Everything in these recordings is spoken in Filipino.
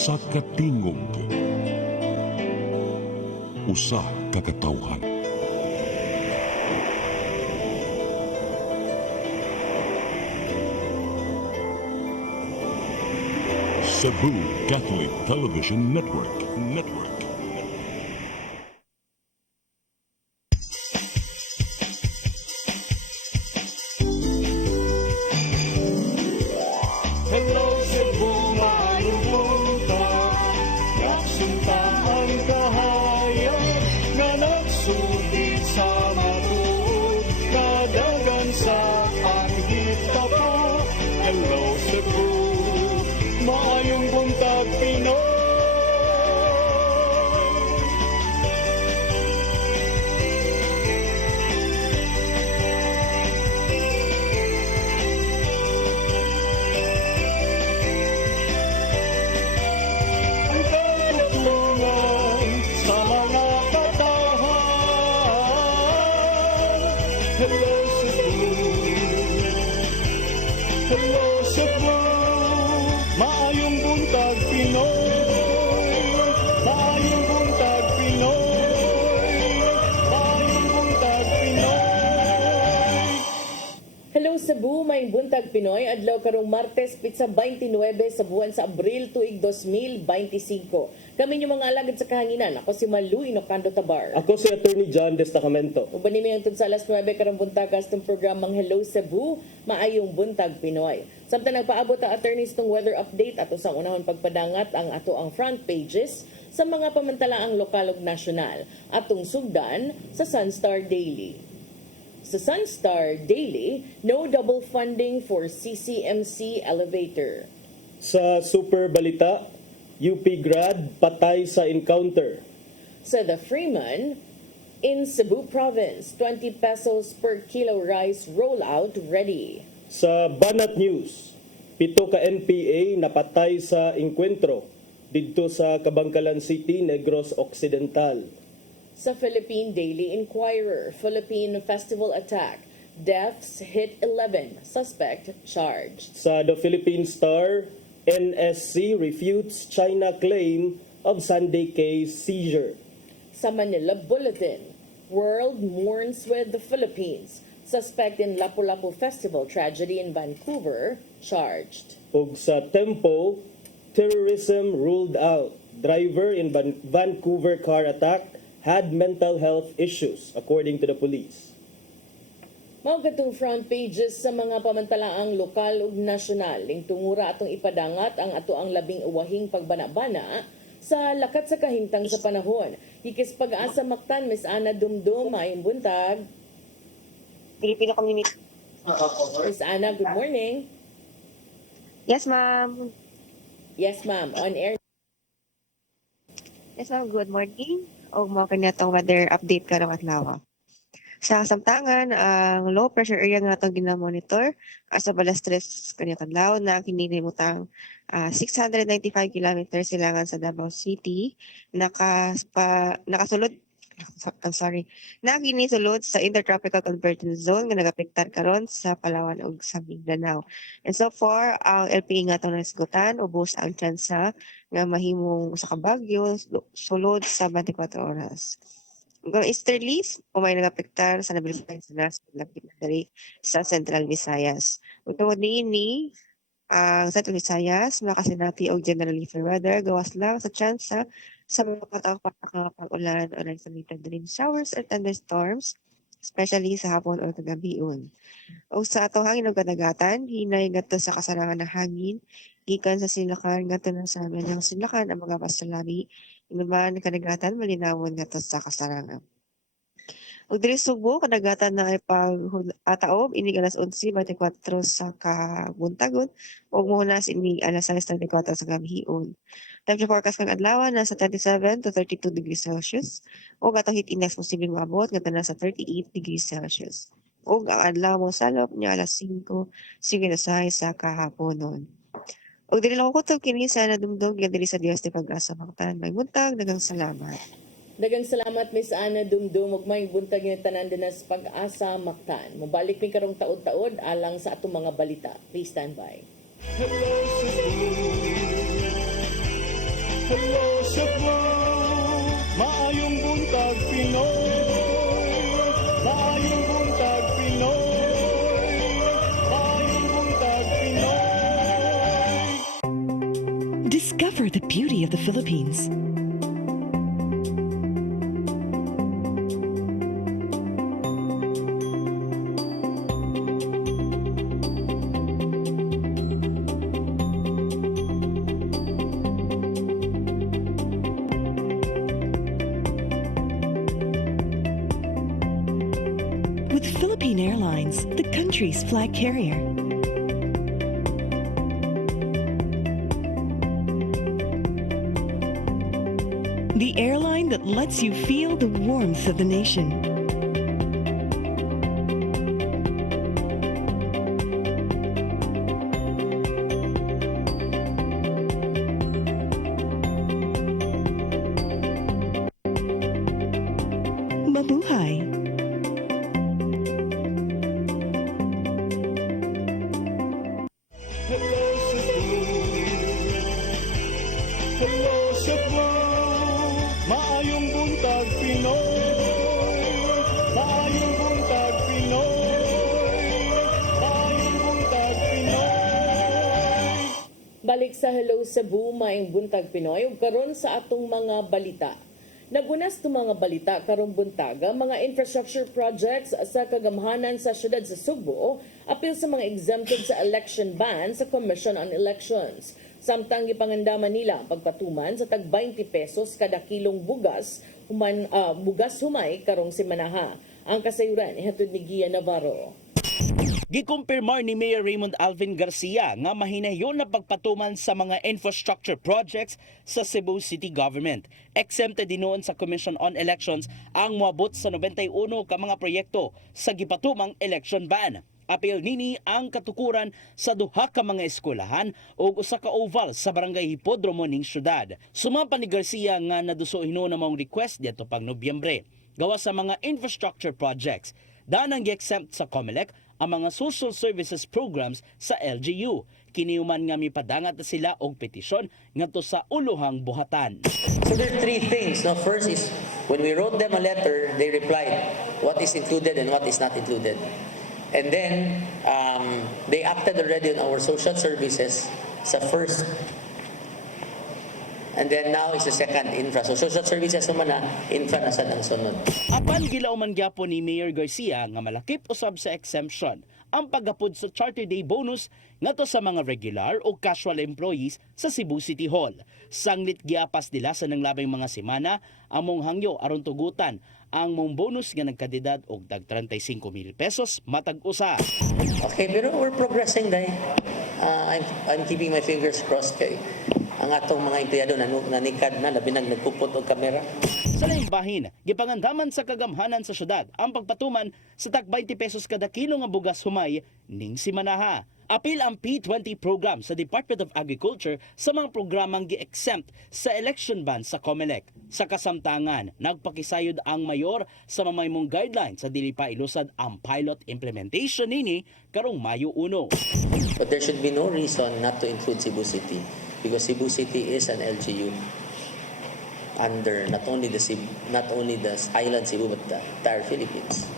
Sa katingog, usa ka katawhan. Cebu Catholic Television Network. Hello Cebu, maayong ka. Nagsunta ang kahayag nga nagsulit sa matuod. Kadagan sa anggita po. Hello Cebu, maayong buntag Pinoy. Ang katutulungan sa mga katawhan. Hello Cebu, hello Cebu, maayong buntag Pinoy, maayong buntag Pinoy, maayong buntag Pinoy. Hello Cebu, may buntag Pinoy, adlaw karong Martes, pitsa 29 sa buwan sa Abril tuig 2025. Kami yung mga alagad sa kahanginan. Ako si Malu Inocando Tabar. Ako si Attorney John Destacamento. Uban nimi ang sa alas 9 karong buntag kastong programang Hello Cebu, maayong buntag Pinoy. Samtang nagpaabot ang attorneys tong weather update ato sa unahon pagpadangat ang ato ang front pages sa mga pamantalaang lokal ug nasyonal. Atong sugdan sa Sunstar Daily. Sa Sunstar Daily, no double funding for CCMC elevator. Sa Super Balita, UP grad patay sa encounter. Sa The Freeman, in Cebu Province, 20 pesos per kilo rice rollout ready. Sa Banat News, 7 ka NPA napatay sa engkwentro didto sa Kabangkalan City, Negros Occidental. Sa Philippine Daily Inquirer, Philippine Festival attack, deaths hit 11, suspect charged. Sa The Philippine Star, NSC refutes China claim of Sunday case seizure. Sa Manila Bulletin, world mourns with the Philippines, suspect in Lapu-Lapu Festival tragedy in Vancouver charged. Ug sa Tempo, terrorism ruled out. Driver in Vancouver car attack had mental health issues, according to the police. Mao katong front pages sa mga pamantalaang lokal ug nasyonal. Ing tungura atong ipadangat ang ato ang labing uwahing pagbana-bana sa lakat sa kahimtang sa panahon. Hikis pag-asa Mactan, Miss Ana Dumdum, maayong buntag. Filipino community. Miss Ana, good morning. Yes, ma'am. Yes, ma'am. On air. Yes, ma'am. Good morning. O mo kanatong weather update karong adlaw. Sa kasamtangan, ang low pressure area nga itong ginamonitor sa balas 3 kanyang adlaw na kininimutang 695 kilometers silangan sa Davao City. Nakasulod Naginisulod sa Intertropical Convergence Zone nga nagapektar karon sa Palawan ug sa Mindanao. And so far, ang LPA nga itong nasgutan, ubos ang tsansa nga mahimong sa kabagyo, sulod sa 24 oras. Ang easterlies, umay nagapektar sa nabilisan sa nas, lapit na dali sa Central Visayas. Ug tungod niini, ang Central Visayas, makasinati og generally fair weather, gawas lang sa tsansa sa mga kataong pag-ulan o isolated rain showers or thunderstorms, especially sa hapon o kagabion. O sa atong hangin o kadagatan, hinay ngadto sa kasarangan ng hangin, gikan sa silakan ngadto na sa amin ng silakan ang mga pasalari, inuman kadagatan malinawon ngadto sa kasarangan. Ug diri Subo kadagatan na ay pag-ataob ini alas 11:24 sa kabuntagon ug muhunas ini alas 6:34 sa gabion. Temperature forecast kang adlaw nasa 27 to 32 degrees Celsius ug atong heat index posibleng maabot ngadto na sa 38 degrees Celsius. Ug ang adlaw mo salop niya alas 5 sige na sa kahaponon. Ug dili lang ko kutob kini sa nadumdum diri sa Dios ti Pag-asa Mactan. May buntag, daghang salamat. Dagang salamat Miss Ana Dumdum ug may buntag nga tanan dinas Pag-asa Mactan. Mabalik mi karong taod-taod alang sa atong mga balita. Please stand by. Hello Cebu, Hello Cebu, maayong buntag Pinoy. Maayong buntag Pinoy. Maayong buntag Pinoy. Discover the beauty of the Philippines. With Philippine Airlines, the country's flag carrier. The airline that lets you feel the warmth of the nation. Mabuhay! Hello Cebu, hello Cebu, maayong buntag Pinoy. Maayong buntag Pinoy. Maayong buntag Pinoy. Balik sa Hello Cebu, maayong buntag Pinoy, ug karon sa atong mga balita. Nagunas to mga balita karong buntaga, mga infrastructure projects sa kagamhanan sa syudad sa Subo, apil sa mga exempted sa election ban sa Commission on Elections. Samtang gipangandaman nila ang pagpatuman sa tag 20 pesos kada kilong bugas, bugas humay karong simanaha. Ang kasayuran ihatod ni Gia Navarro. Gikumpirmar ni Mayor Raymond Alvin Garcia nga mahinayon na pagpatuman sa mga infrastructure projects sa Cebu City Government. Exempted din noon sa Commission on Elections ang moabot sa 91 ka mga proyekto sa gipatumang election ban. Apil nini ang katukuran sa duha ka mga eskwelahan o usa ka oval sa barangay Hipodromo ning syudad. Sumapa ni Garcia nga naduso hino na mong request dito pag Nobyembre. Gawa sa mga infrastructure projects, daan ang gi-exempt sa COMELEC ang mga social services programs sa LGU. Kiniuman nga mipadangat na sila og petisyon ngadto sa uluhang buhatan. So there are three things. No, first is when we wrote them a letter, they replied what is included and what is not included. And then they acted already on our social services sa first. And then now is the second infra. So social services naman na, infra na sa ang sunod. Apan gilauman gyapon ni Mayor Garcia nga malakip usab sa exemption ang paggapod sa Charter Day bonus ngadto sa mga regular o casual employees sa Cebu City Hall. Sanglit giapas nila sa nanglabing mga semana among hangyo aron tugutan ang mong bonus nga nagkadidad og dag 35,000 pesos matag usa. Okay, pero we're progressing day. I'm keeping my fingers crossed kay ang atong mga empleyado nanikad na labinag nagpupot og kamera. Sa laing bahin, gipangandaman sa kagamhanan sa syudad ang pagpatuman sa tag 20 pesos kada kilo nga bugas humay ning simanaha. Apil ang P20 program sa Department of Agriculture sa mga programang gi-exempt sa election ban sa COMELEC. Sa kasamtangan, nagpakisayod ang mayor sa mamaymong guidelines sa dili pa ilusad ang pilot implementation nini karong Mayo 1. But there should be no reason not to include Cebu City because Cebu City is an LGU under not only the island Cebu but the entire Philippines.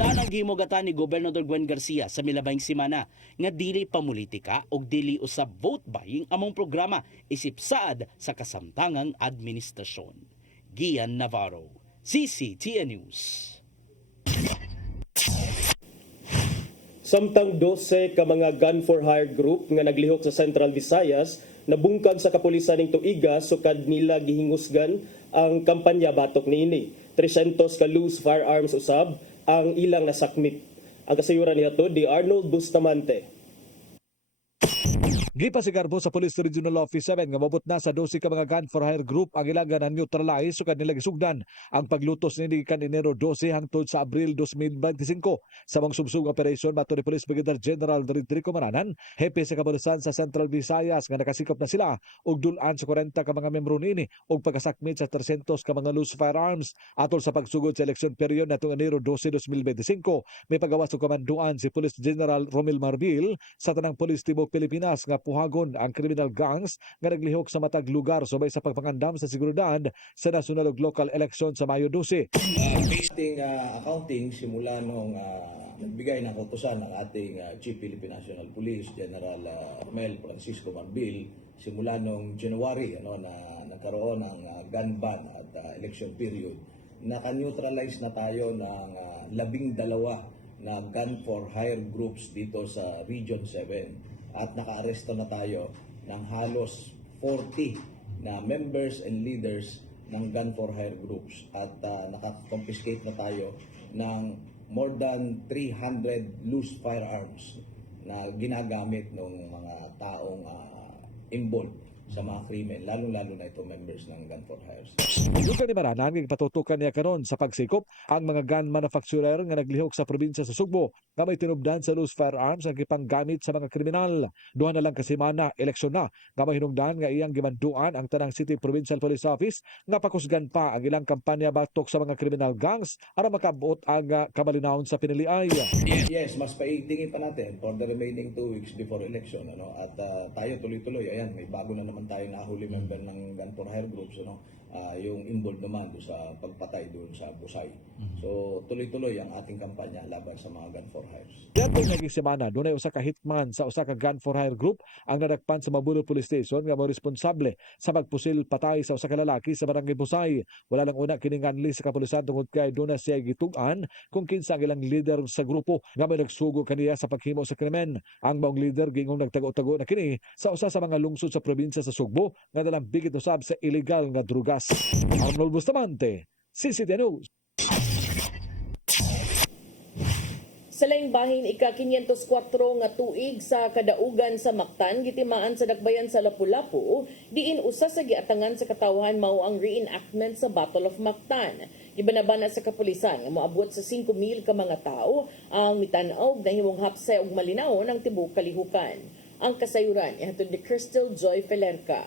Daan ang gihimugatan ni Gobernador Gwen Garcia sa milabayng semana nga dili pamulitika o dili usab vote buying among programa isip saad sa kasamtangang administrasyon. Gian Navarro, CCTN News. Samtang 12 ka mga gun for hire group nga naglihok sa Central Visayas nabungkag sa kapulisan ning tuiga sukad nila gihingusgan ang kampanya batok niini. 300 ka loose firearms usab ang ilang nasakmit. Ang kasayuran niya di Arnold Bustamante. Gipasigarbo sa Police Regional Office 7 nga mabot na sa 12 ka mga gun for hire group ang ilang ganan neutralize sukad nila gisugdan ang paglutos ni kan Enero 12 hangtod sa Abril 2025 sa mga subsug operation bato ni Police Brigadier General Rodrigo Maranan, hepe sa kapulisan sa Central Visayas nga nakasikop na sila og dulan sa 40 ka mga membro nini og pagkasakmit sa 300 ka mga loose firearms atol sa pagsugod sa election period natong Enero 12, 2025. May pagawas og komanduan si Police General Romel Marbil sa tanang Police Tibok Pilipinas nga napuhagon ang criminal gangs nga naglihok sa matag lugar subay sa pagpangandam sa seguridad sa national ug local election sa Mayo 12. Ating accounting simula nung nagbigay ng kautusan ng ating Chief Philippine National Police General Romel Francisco Marbil simula nung January na nagkaroon ng gun ban at election period, naka-neutralize na tayo ng 12 na gun for hire groups dito sa Region 7 at naka-aresto na tayo ng halos 40 na members and leaders ng gun for hire groups at naka-confiscate na tayo ng more than 300 loose firearms na ginagamit ng mga taong involved sa mga krimen, lalong-lalo na ito members ng gun for hires. Lugar ni Maranan nga patutukan niya karon sa pagsikop ang mga gun manufacturer nga naglihok sa probinsya sa Sugbo nga may tinubdan sa loose firearms ang gipanggamit sa mga kriminal. Duha na lang ka semana eleksyon na nga mahinungdan nga iyang gimanduan ang tanang City Provincial Police Office nga pakusgan pa ang ilang kampanya batok sa mga criminal gangs para makabuot ang kamalinawon sa piniliay. Yes, mas paigtingin pa natin for the remaining 2 weeks before election at tayo tuloy-tuloy. Ayan, may bago na naman tayo nahuli member ng gun for hire groups yung involved naman doon sa pagpatay doon sa Busay. So tuloy-tuloy ang ating kampanya laban sa mga gun for hires. Dato naging semana dunay usa ka hitman sa usa ka gun for hire group ang nadakpan sa Mabulo Police Station nga mao responsable sa pagpusil patay sa usa ka lalaki sa barangay Busay. Wala lang una kininganli sa kapulisan tungod kay doon na siya gitug-an kung kinsa ang ilang leader sa grupo nga may nagsugo kaniya sa paghimo sa krimen. Ang maong leader gingong nagtago-tago na kini sa usa sa mga lungsod sa probinsya sa Sugbo nga dalang bigit usab sa illegal nga drugas. Arnold Bustamante, CCTV News. Sa laing bahin, ika-504 nga tuig sa kadaugan sa Mactan, gitimaan sa dakbayan sa Lapu-Lapu, diin usa sa giatangan sa katawhan mao ang reenactment sa Battle of Mactan. Gibanabana sa kapulisan nga moabot sa 5,000 ka mga tao ang mitan-og na himong hapsay og malinaw ng tibuok kalihukan. Ang kasayuran ihatod ni Crystal Joy Felerca.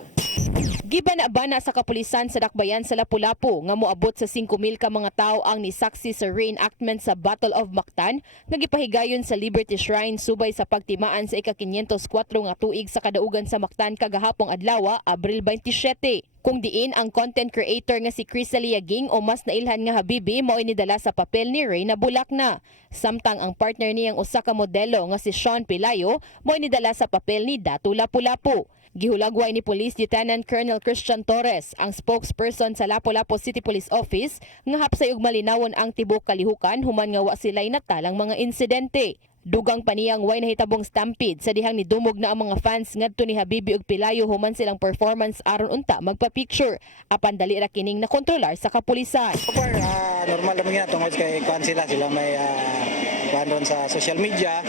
Gibanabana sa kapulisan sa dakbayan sa Lapu-Lapu nga moabot sa 5,000 ka mga tawo ang nisaksi sa reenactment sa Battle of Mactan nga gipahigayon sa Liberty Shrine subay sa pagtimaan sa ika-504 nga tuig sa kadaugan sa Mactan kagahapong adlaw, Abril 27. Kung diin ang content creator nga si Crisalia Ging o mas nailhan nga Habibi mao inidala sa papel ni Reyna Bulacna. Samtang ang partner niyang usa ka modelo nga si Sean Pilayo mao inidala sa papel ni Datu Lapu-Lapu. Gihulagway ni Police Lieutenant Colonel Christian Torres, ang spokesperson sa Lapu-Lapu City Police Office, nga hapsay og malinawon ang tibuok kalihukan human nga wa sila'y natalang mga insidente. Dugang pa niyang way nahitabong stampede sa dihang nidumog na ang mga fans ngadto ni Habibi ug Pilayo human silang performance aron unta magpa-picture. Apan dali ra kining nakontrolar sa kapulisan. Normal naman nga tungod kay kuan sila may kuan ron sa social media.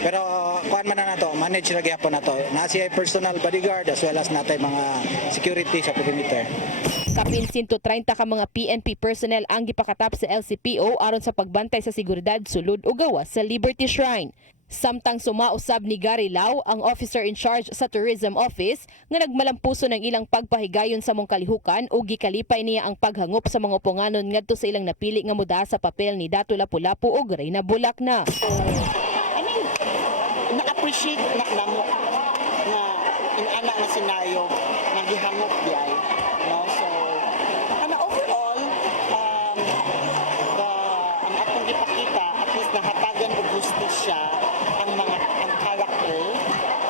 Pero kuan man na nato, manage ra gyapon nato. Na siya personal bodyguard as well as natay mga security sa perimeter. Kapin 130 ka mga PNP personnel ang gipakatap sa LCPO aron sa pagbantay sa seguridad sulod ug gawas sa Liberty Shrine. Samtang sumausab ni Gary Lau, ang officer in charge sa Tourism Office, nga nagmalampuso ng ilang pagpahigayon sa mong kalihukan ug gikalipay niya ang paghangop sa mga uponganon ngadto sa ilang napili nga muda sa papel ni Datu Lapu-Lapu ug Reyna Bulacna. Na-appreciate na namo na inaana na senaryo nga gihangop diay. No? So, overall, ang atong gipakita, at least nahatagan og justisya ang character,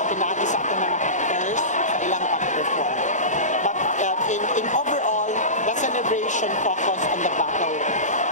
pinaagi sa atong mga actors sa ilang pag-perform. But in overall, the celebration focus on the Battle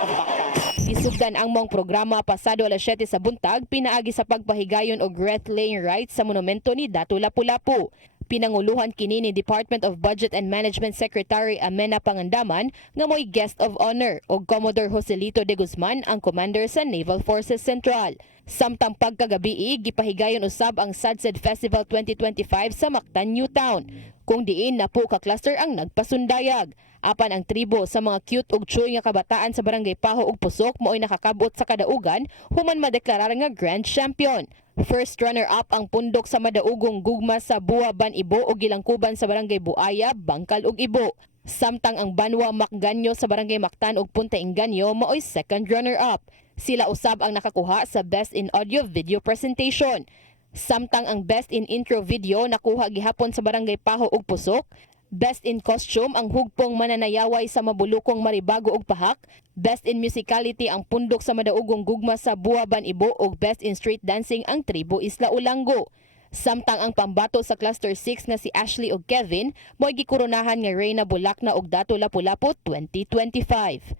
of Mactan. Isugdan ang mong programa pasado alas 7 sa buntag pinaagi sa pagpahigayon og wreath-laying rights sa monumento ni Datu Lapu-Lapu. Pinanguluhan kini ni Department of Budget and Management Secretary Amena Pangandaman nga mo'y guest of honor og Commodore Joselito de Guzman ang commander sa Naval Forces Central. Samtang pagkagabi, gipahigayon usab ang SADSED Festival 2025 sa Mactan, Newtown. Kung diin na po ka-cluster ang nagpasundayag. Apan ang tribo sa mga cute ug chuy nga kabataan sa Barangay Paho ug Pusok mo'y nakakabot sa kadaugan human madeklarar nga grand champion. First runner-up ang pundok sa madaugong gugma sa Buaban Ibo ug Gilangkuban sa Barangay Buaya, Bangkal ug Ibo. Samtang ang Banwa Macganyo sa Barangay Mactan ug Punta Inganyo mao'y second runner-up. Sila usab ang nakakuha sa Best in Audio Video Presentation. Samtang ang Best in Intro Video nakuha gihapon sa Barangay Paho ug Pusok, Best in Costume ang hugpong mananayaway sa Mabulukong Maribago ug Pahak, Best in Musicality ang pundok sa Madaugong Gugma sa Buaban Ibo ug Best in Street Dancing ang Tribo Isla Ulango. Samtang ang pambato sa Cluster 6 nga si Ashley ug Kevin mo'y gikuronahan nga Reyna Bulacna ug Dato Lapu-Lapu 2025.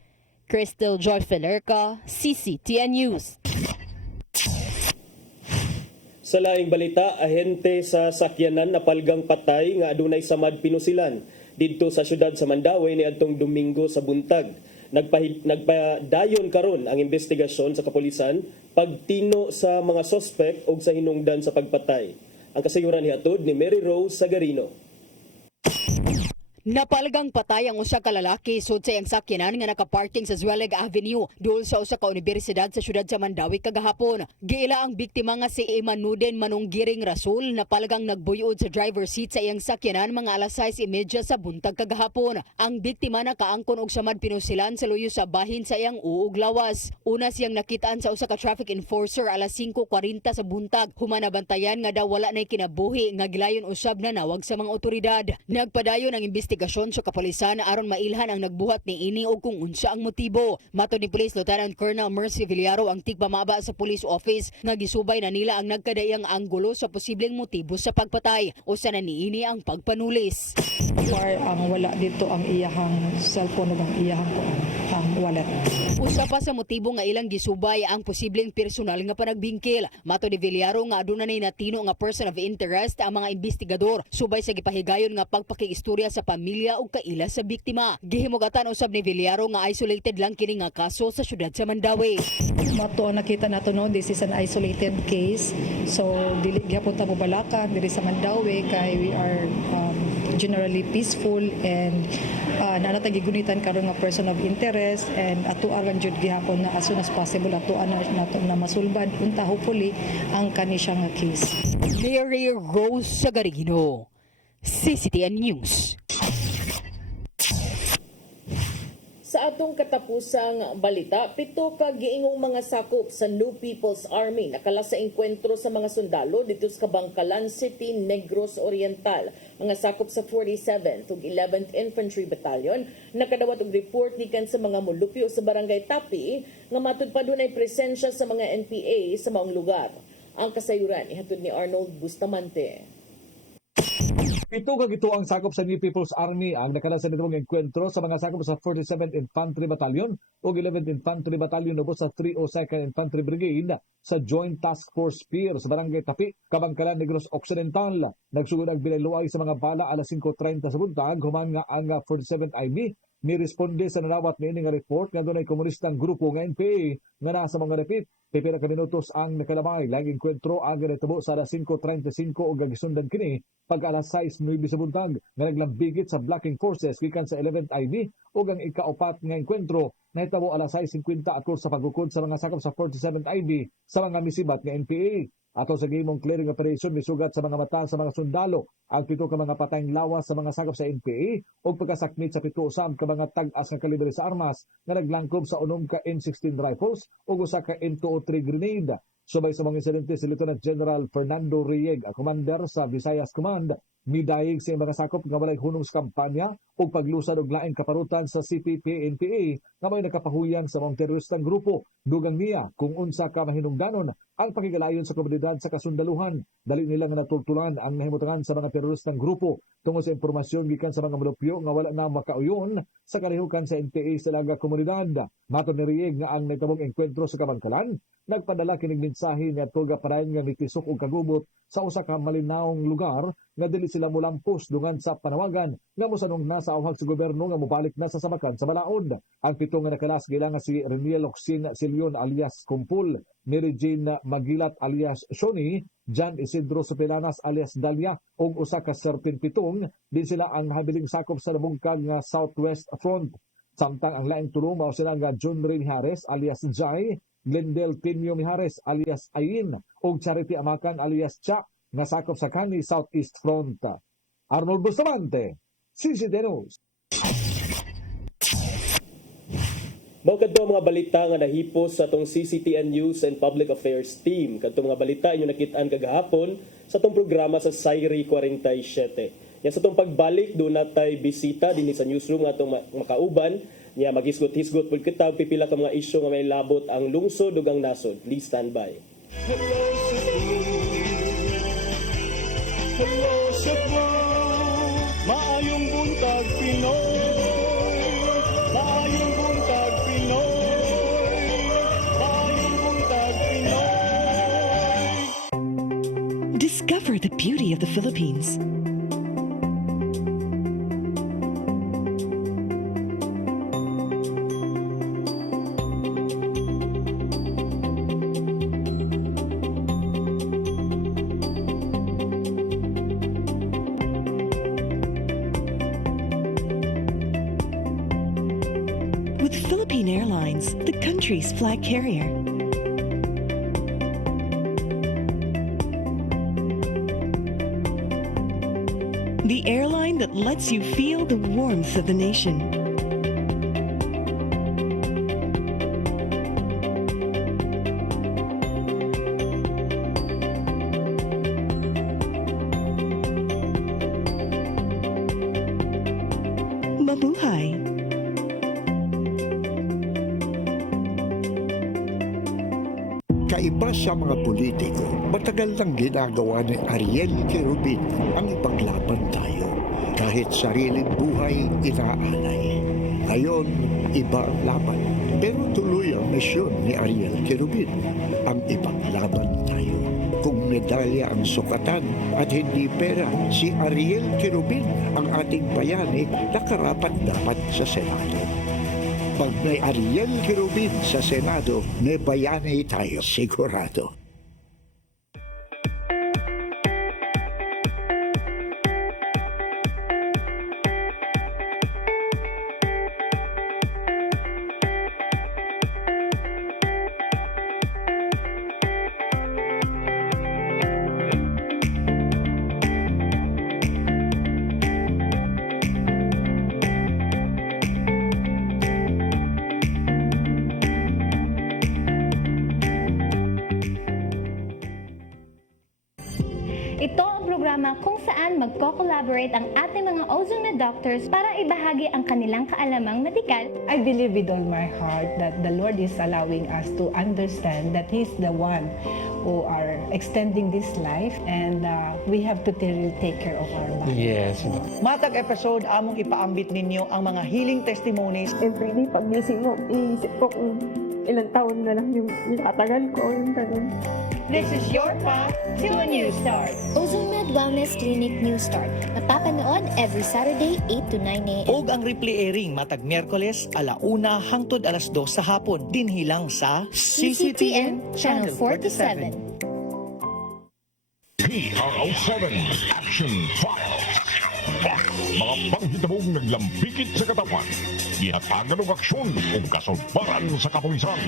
Crystal Joy Felerca, CCTN News. Sa laing balita, ahente sa sakyanan na palgang patay nga adunay samad pinusilan didto sa syudad sa Mandawi ni adtong Domingo sa buntag. Nagpadayon karon ang investigasyon sa kapulisan pagtino sa mga sospek ug sa hinungdan sa pagpatay. Ang kasayuran nihatod ni Mary Rose Sagarino. Napalgang patay ang usa ka lalaki sud sa iyang sakyanan nga nakaparking sa Zueleg Avenue dul sa usa ka universidad sa syudad sa Mandawi kagahapon. Giila ang biktima nga si Imanuden Manunggiring Rasul napalgang nagbuyod sa driver's seat sa iyang sakyanan mga alas 6:30 sa buntag kagahapon. Ang biktima nakaangkon og samad pinusilan sa luyo sa bahin sa iyang uog lawas. Una siyang nakitaan sa usa ka traffic enforcer alas 5:40 sa buntag. Human nabantayan nga daw wala nay kinabuhi nga gilayon usab na nawag sa mga otoridad. Nagpadayon ang investigasyon sa kapulisan aron mailhan ang nagbuhat ni ini o kung unsa ang motibo. Matod ni Police Lieutenant Colonel Mercy Villaro ang tigpamaba sa police office nga gisubay na nila ang nagkadaiyang anggulo sa posibleng motibo sa pagpatay. Usa na niini ang pagpanulis. Ang wala dito ang iyahang cellphone ug ang iyahang ang wallet. Usa pa sa motibo nga ilang gisubay ang posibleng personal nga panagbingkil. Matod ni Villaro nga aduna nay natino nga person of interest ang mga investigador subay sa gipahigayon nga pagpakiistorya sa pamilya ug kaila sa biktima. Gihimugatan usab ni Villaro nga isolated lang kini nga kaso sa syudad sa Mandawi. Mato nakita nato no, this is an isolated case. So dili gyapon ta mobalakan diri sa Mandawi kay we are generally peaceful and nanatag gigunitan karon nga person of interest and ato aran jud gihapon na as soon as possible ato nato na masulbad unta hopefully ang kanisya nga case. Mary Rose Sagarino, CCTN News. Sa atong katapusang balita, 7 ka giingong mga sakop sa New People's Army nakala sa engkwentro sa mga sundalo dito sa Kabangkalan City, Negros Oriental. Mga sakop sa 47th ug 11th Infantry Battalion nakadawat og report gikan sa mga molupyo sa Barangay Tapi nga matud pa dunay presensya sa mga NPA sa maong lugar. Ang kasayuran ihatod ni Arnold Bustamante. 7 ka gito ang sakop sa New People's Army ang nakala sa nitong engkwentro sa mga sakop sa 47th Infantry Battalion ug 11th Infantry Battalion ubos sa 302nd Infantry Brigade sa Joint Task Force Pier sa Barangay Tapi, Kabangkalan, Negros Occidental. Nagsugod ang bilayluay sa mga bala alas 5:30 sa buntag human nga ang 47th IB ni responde sa narawat niini nga report nga dunay komunistang grupo nga NPA nga nasa mga dapit. Pipila ka minutos ang nakalamay. Laging kwentro ang ganitabo sa alas 5:35 o gagisundan kini pag alas 6:09 sa buntag nga naglambigit sa blocking forces gikan sa 11th IB o ang ikaupat nga enkwentro nahitabo alas 6:50 atol sa pagukod sa mga sakop sa 47th IB sa mga misibat nga NPA. Ato sa gimong clearing operation misugat sa mga mata sa mga sundalo ang 7 ka mga patayng lawas sa mga sakop sa NPA o pagkasakmit sa 7 usab ka mga tag-as nga kalibre sa armas nga naglangkob sa 6 ka M16 rifles o usa ka M203 grenade. Subay sa mga insidente si Lieutenant General Fernando Rieg, ang commander sa Visayas Command, midayig sa mga sakop nga walay hunong sa kampanya o paglusad og laing kaparutan sa CPP-NPA nga may nakapahuyang sa mga teroristang grupo. Dugang niya kung unsa ka mahinungdanon ang pakigalayon sa komunidad sa kasundaluhan. Dali nila nga natultulan ang nahimutangan sa mga teroristang grupo tungod sa impormasyon gikan sa mga molupyo nga wala na makauyon sa kalihukan sa NPA sa laga komunidad. Matod ni Rieg nga ang nagtabong engkwentro sa Kabangkalan, nagpadala kining mensahe nga tuga parayon nga mitisok og kagubot sa usa ka malinawong lugar nga dili sila mulampos dungan sa panawagan nga mosanong nasa awhag sa gobyerno nga mobalik na sa samakan sa balaod. Ang 7 nga nakalas gila nga si Reniel Oxin Silyon alias Kumpul, Mary Jane Magilat alias Shoni, John Isidro Sopilanas alias Dalia ug usa ka Serpin Pitong din sila ang habiling sakop sa nabungkag nga Southwest Front. Samtang ang laing tulo mao sila nga John Ray Mijares alias Jai, Glendale Tinio Mijares alias Ayin ug Charity Amakan alias Cha nga sakop sa kani Southeast Front. Arnold Bustamante, CCTN News. Mao kadto ang mga balita nga nahipos sa atong CCTN News and Public Affairs team. Kadto mga balita inyo nakit-an kagahapon sa atong programa sa Sairi 47. Yan sa atong pagbalik do natay bisita dinhi sa newsroom nga atong makauban niya maghisgot-hisgot pud kita og pipila ka mga isyu nga may labot ang lungsod ug ang nasod. Please stand by. Hello Cebu, maayong buntag Pinoy. Maayong buntag Pinoy. Maayong buntag Pinoy. Discover the beauty of the Philippines. With Philippine Airlines, the country's flag carrier. The airline that lets you feel the warmth of the nation. Mabuhay! Kaiba sa mga politiko, matagal nang ginagawa ni Ariel Querubin ang ipaglaban tayo. Kahit sariling buhay inaalay. Ngayon, iba ang laban. Pero tuloy ang misyon ni Ariel Querubin, ang ipaglaban tayo. Kung medalya ang sukatan at hindi pera, si Ariel Querubin ang ating bayani na karapat-dapat sa Senado. Pag may Ariel Querubin sa Senado, may bayani tayo sigurado. Ito ang programa kung saan magko-collaborate ang ating mga ozone na doctors para ibahagi ang kanilang kaalamang medikal. I believe with all my heart that the Lord is allowing us to understand that He's the one who are extending this life and we have to really take care of our life. Yes. Matag episode, among ipaambit ninyo ang mga healing testimonies. Every day, pag gising mo, iisip ko kung ilang taon na lang yung itatagal ko. Yung ganun. This is your path to a new start. Ozone Med Wellness Clinic New Start. Napapanood every Saturday 8 to 9 a.m. Og ang replay airing matag Miyerkules 1:00 hangtod 2:00 sa hapon dinhilang sa CCTN Channel 47. PRO7 Action Files. Mga panghitabong naglambikit sa katawan. Ihatagan ng aksyon o kasulbaran sa kapulisan.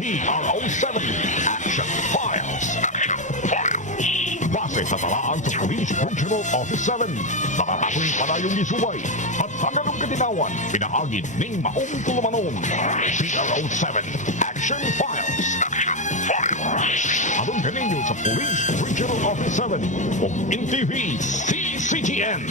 PRO7 Action Files. Base sa talaan sa Police Regional Office 7, nakatakoy panayong isuway at hanggang katinawan, pinaagid ng maong tulumanon. PRO7 Action Files. Anong kaninyo sa Police Regional Office 7 o NTV CCTN.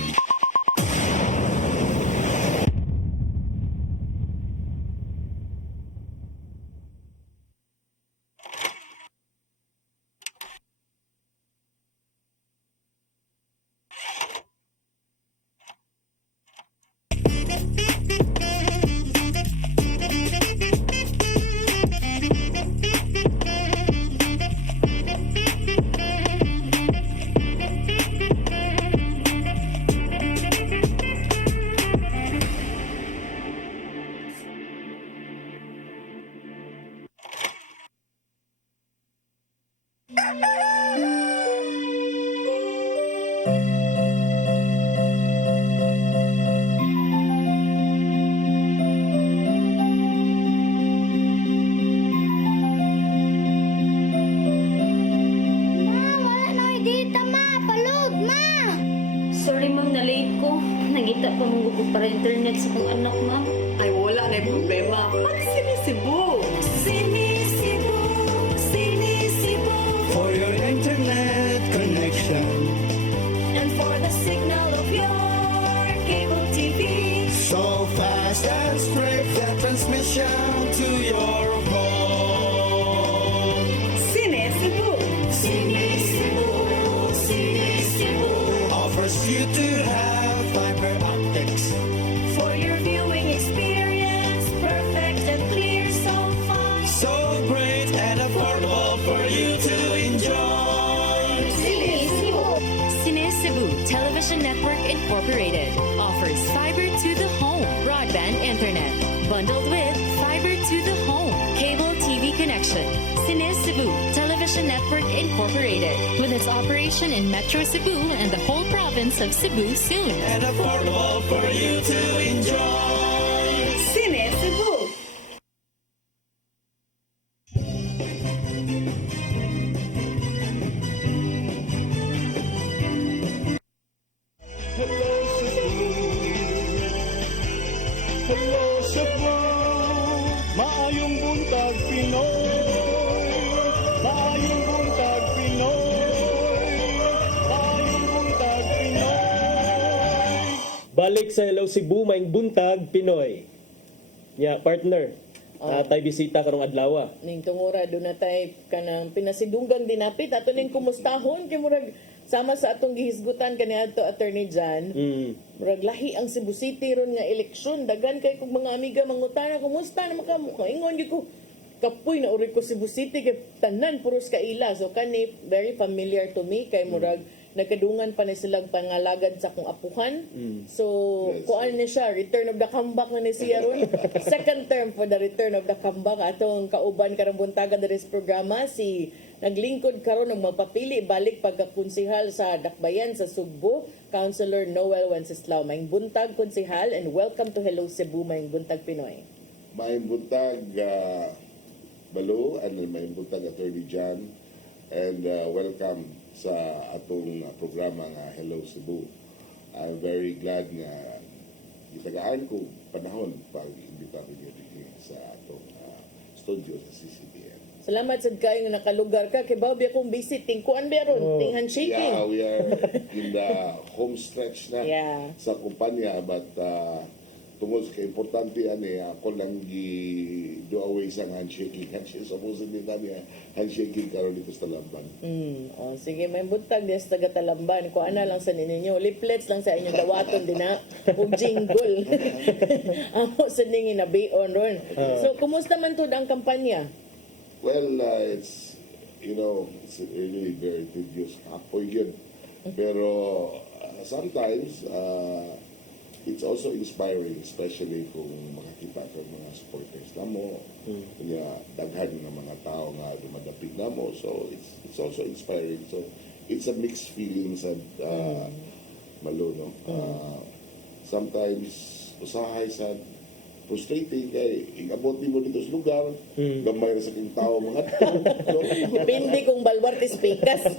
internet sa kong anak, ma'am. Ay, wala na yung problema. Mag-Sinisibu! Sinisibu, Sinisibu, For your internet connection, and for the signal of your cable TV. so fast and straight the transmission to your home. Sinisibu! Sinisibu, Sinisibu, Offers you to have fiber optics. for your viewing experience, perfect and clear, so fine. So great and affordable for you to enjoy. Sinisibu. Sinisibu Television Network Incorporated offers fiber to the home broadband internet bundled with fiber to the home cable TV connection. Sinisibu Television Network Incorporated with its operation in Metro Cebu and the whole province of Cebu soon. And affordable for you to enjoy. Sinisibu! Hello Cebu, hello Cebu, maayong buntag Pinoy, maayong buntag Pinoy, maayong buntag Pinoy. Balik sa Hello Cebu, maing buntag, Pinoy. Ya, partner. Tay bisita karong adlaw. Ning tungura do na tay kanang pinasidunggang dinapit ato ning kumustahon kay murag sama sa atong gihisgutan kaniadto Attorney Jan. Murag lahi ang Cebu City ron nga eleksyon, daghan kay kog mga amiga mangutana kumusta na makamuka ingon gyud ko kapoy na uri ko Cebu City kay tanan puros ka ila, so kani very familiar to me kay murag nagkadungan pa ni silang pangalagad sa akong apuhan. So, kuan ni siya, return of the comeback na ni siya ron. Second term for the return of the comeback. Atong kauban karang buntaga diri sa programa, si naglingkod karon ng magpapili balik pagkakonsihal sa Dakbayan sa Sugbo, Councilor Noel Wenceslao. Maing buntag, konsihal, and welcome to Hello Cebu, Maing buntag Pinoy. Maing buntag Balo, and maing buntag Attorney Jan, and welcome sa atong programa nga Hello Cebu. I'm very glad nga gitagaan ko panahon pag-imbita ko niyo sa atong studio sa CCTN. Salamat sa kayo nga nakalugar ka. Kay Bobby akong visit. Tingkuan ba ron? Ting handshaking. Yeah, we are in the home stretch na sa kumpanya, but tungod sa importante ani ako lang do away sa handshaking. Supposedly namin handshaking karon dito sa Talamban. Oh, sige, may buntag des taga Talamban. Kuan na lang sa ninyo. Leaflets lang sa inyong dawaton din na. Ug jingle. Amo sa ningin na on ron. So, kumusta man tud ang kampanya? Well, it's it's really very tedious. Kapoy yun. Pero sometimes it's also inspiring, especially kung makakita ka ng mga supporters na mo, daghan ng mga tao nga dumadapig na mo. So it's also inspiring. So it's a mixed feelings and malo, no? Sometimes usahay sa frustrating kay ingabot mo dito sa lugar, gamay na sa king tao mga tao. Depende kung balwarte speakas.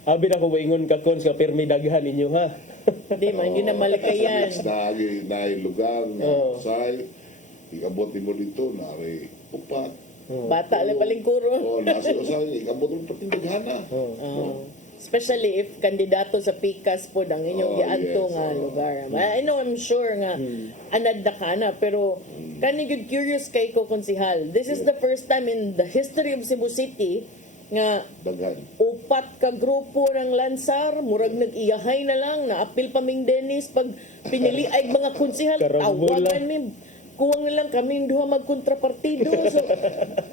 Abi na ko maingon ka kons ka permi daghan ninyo ha. Di man yun na malikayan. Na lugar nga say ingabot mo dito na ray upat. Bata lang palingkuro. Nasa usay ingabot mo pati daghana. Especially if kandidato sa PICAS po ang inyong giadto nga lugar. I know, I'm sure nga anad na ka na, pero kanigid curious kay ko konsihal. This is the first time in the history of Cebu City nga upat ka grupo ng Lansar, murag nag-iyahay na lang, naapil pa ming Dennis pag pinili ay mga konsihal, tawagan mi, kuwang na lang kaming duha magkontrapartido. So,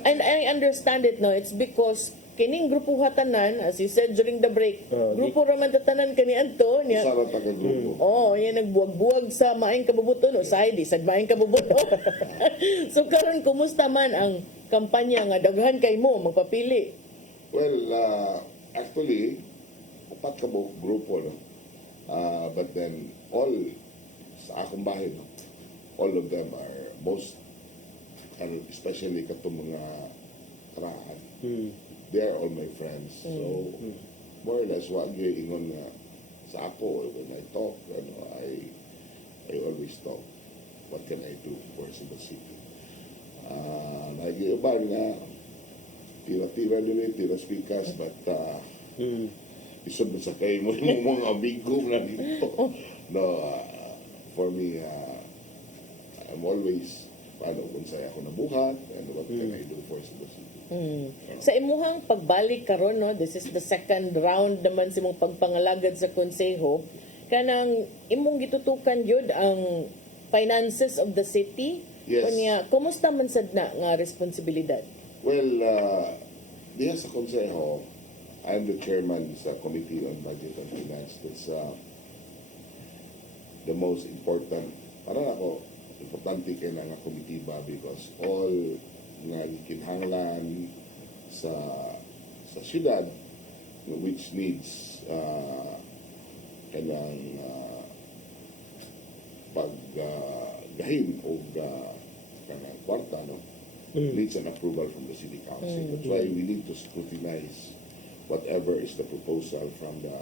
and I understand it, no? It's because kining grupo hatanan, as you said during the break, grupo raman tatanan kani adto niya. Sarap ka grupo. Yan nagbuwag-buwag sa maayong kabubuton o side sad maayong kabubuton. So karon kumusta man ang kampanya nga daghan kay mo magpapili? Well, actually upat ka grupo, no? But then all sa akong bahay, no? All of them are especially katong mga karaan. They are all my friends. So, more or less, wag yung ingon na sa ako, when I talk, I always talk, what can I do for Cebu City? Nag-iuban nga, tira-tira nila, tira-speakers, but isod mo sa kayo mo yung mga bigom na dito. No, for me, I'm always, kung sa'yo ako nabuhat, and what can I do for Cebu City? Sa imuhang pagbalik karon, no, this is the second round naman sa imong pagpangalagad sa konseho, kanang imong gitutukan yun ang finances of the city. Yes. Unya, kumusta man sad na nga responsibilidad? Well, diya sa konseho, I'm the chairman sa Committee on Budget and Finance. That's the most important. Para ako, importante kay na nga committee ba because all nga gikinhanglan sa syudad which needs kanang paggahin o kanang kwarta, no? Needs an approval from the city council. That's why we need to scrutinize whatever is the proposal from the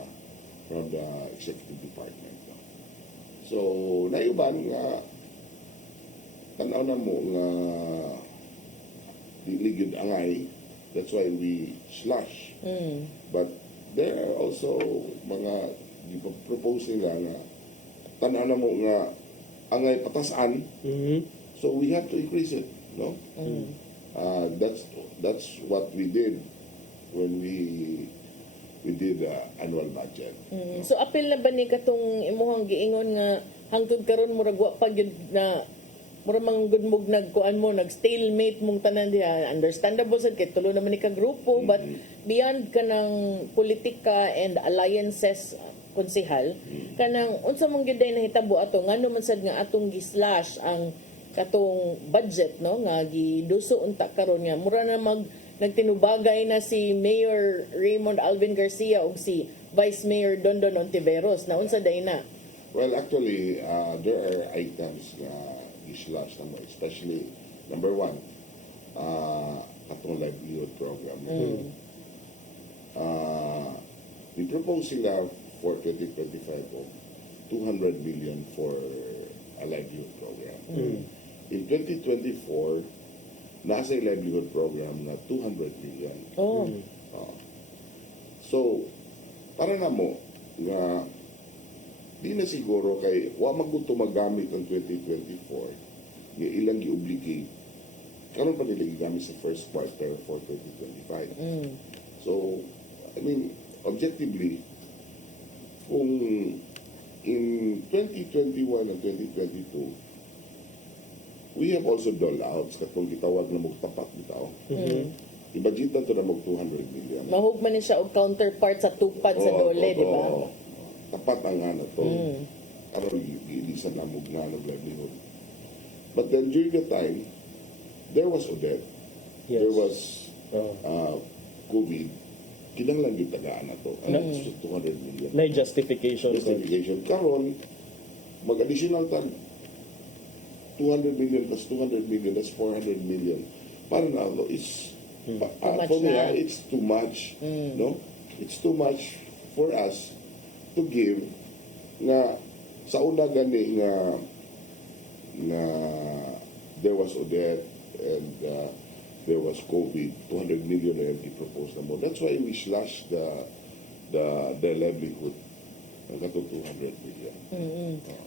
executive department. No? So, naiuban nga tanaw na mo nga ligid angay. That's why we slash. But there are also mga propose nila nga tanaw na mo nga angay patasan. So we have to increase it, no? That's what we did when we did the annual budget. So apil na ba ni katong imuhang giingon nga hangtod karon murag wa pa gyud na mura mang gudmog nagkuan mo, nag-stalemate mong tanan diha. Understandable sad kay tulo naman ni ka grupo, but beyond kanang politika and alliances konsehal, kanang unsa mong gyud na hitabo ato ngano man sad nga atong gi-slash ang katong budget, no, nga giduso unta karon nga mura na nagtinubagay na si Mayor Raymond Alvin Garcia ug si Vice Mayor Dondon Ontiveros na unsa day na. Well, actually, there are items na slash number, especially number one, atong livelihood program. We propose sila for 2025 of 200 million for a livelihood program. In 2024, nasa livelihood program na 200 million. So, para na mo nga di na siguro kay wa magbuto magamit ang 2024 nga ilang gi-obligate karon pa nila gigamit sa first quarter for 2025. So, I mean, objectively, kung in 2021 and 2022, we have also dole outs katong gitawag na magtapat bitaw. Ibudgetan to na mag 200 million. Mahugman ni siya og counterpart sa tupad sa dole, di ba? Tapat ang ano to. Aron giilisan na mo nga ng livelihood. But then during the time, there was Odette. There was COVID. Kinanglan yung tagaan na to. And that's 200 million. Na justification. Karon, mag-additional tag 200 million plus 200 million, that's 400 million. Para na ano, is for me, it's too much. No? It's too much for us to give nga sa una gani nga there was Odette and there was COVID, 200 million na yung proposed na mo. That's why we slashed the livelihood ng katong 200 million.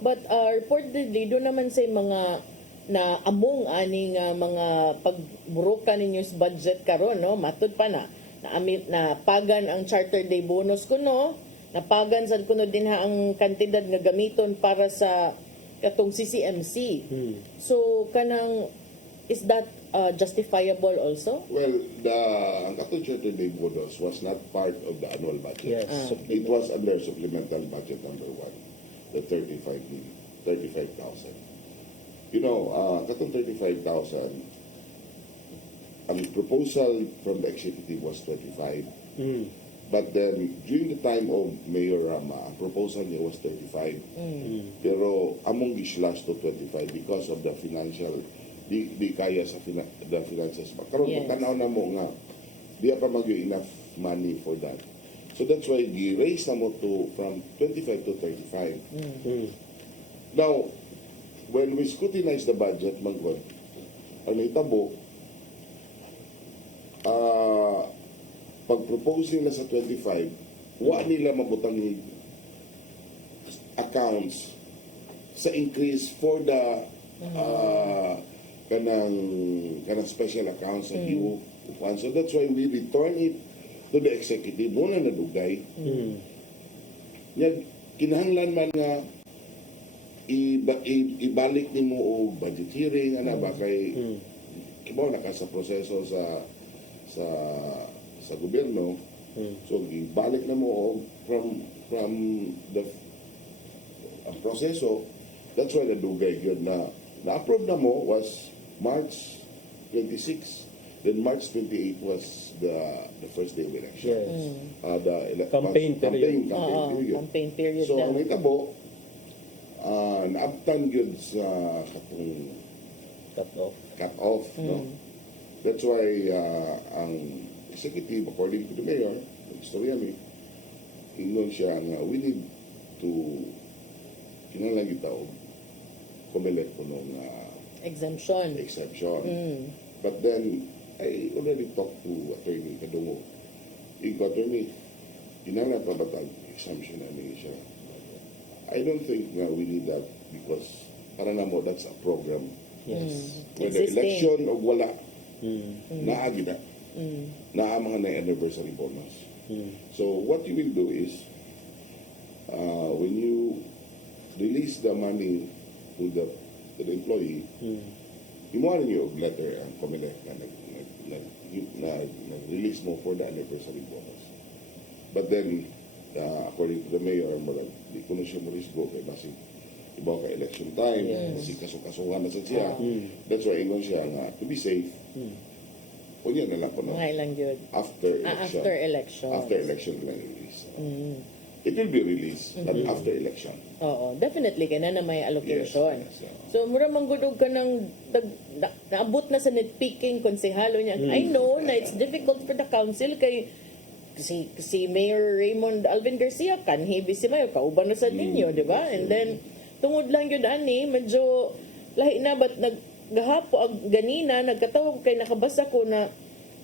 But reportedly, doon naman sa mga na among aning mga pagburukan ninyo sa budget karon, no, matud pa na pagan ang Charter Day bonus kuno, napagan sad kuno din ha ang kantidad nga gamiton para sa katong CCMC. So kanang is that justifiable also? Well, ang katong Charter Day bonus was not part of the annual budget. Yes. It was under supplemental budget number 1, the 35,000. You know, katong 35,000, ang proposal from the executive was 25. But then, during the time of Mayor Rama, ang proposal niya was 35. Pero among gi-slash to 25 because of the financial, di kaya sa the finances. Karon pagtanaw na mo nga, di pa mag enough money for that. So that's why gi-raise na mo to from 25 to 35. Now, when we scrutinize the budget, Manggod, ang naitabo, pag-propose nila sa 25, wa nila mabutang ni accounts sa increase for the kanang special accounts sa giukuan. So that's why we return it to the executive. Muna nadugay. Kinahanglan man nga ibalik nimo og budget hearing ana ba kay ibaw na ka sa proseso sa gobyerno. So ibalik na mo from the proseso. That's why nadugay gyud na-approve na mo was March 26. Then March 28 was the first day of election. Campaign period. Campaign period So, na. ang itabo, naabtan yun sa katong cut off. No? That's why ang executive, according to the mayor, istorya mi, ingon siya nga we need to kinahanglan itaw kumilit po nung Exemption. But then, I already talked to Attorney Kadungo. Attorney, kinahanglan pa ba tayong exemption na siya? I don't think na we need that because para na mo, that's a program. Whether election o wala, naagi na. Naa mga na-anniversary bonus. So what you will do is, when you release the money to the employee, imuha niyo og letter ang COMELEC na nag-release mo for the anniversary bonus. But then, according to the mayor, di ko na siya mo-risgo kay basig ibaw ka election time, kasi kasukasuhan na sa siya. That's why ingon siya nga, to be safe, kunya na lang po na. Mga ilang yun. After election. After election. After election lang release. It will be released, but after election. Oo, definitely kaya na may allocation. Yes. So mura manggudog ka ng naabot na sa nitpicking konsehalo niya. I know na it's difficult for the council kay si Mayor Raymond Alvin Garcia kanhibi si Mayor kauban na sa ninyo, di ba? And then tungod lang yun ani medyo lahi na but naggahapo ganina nagkatawag kay nakabasa ko na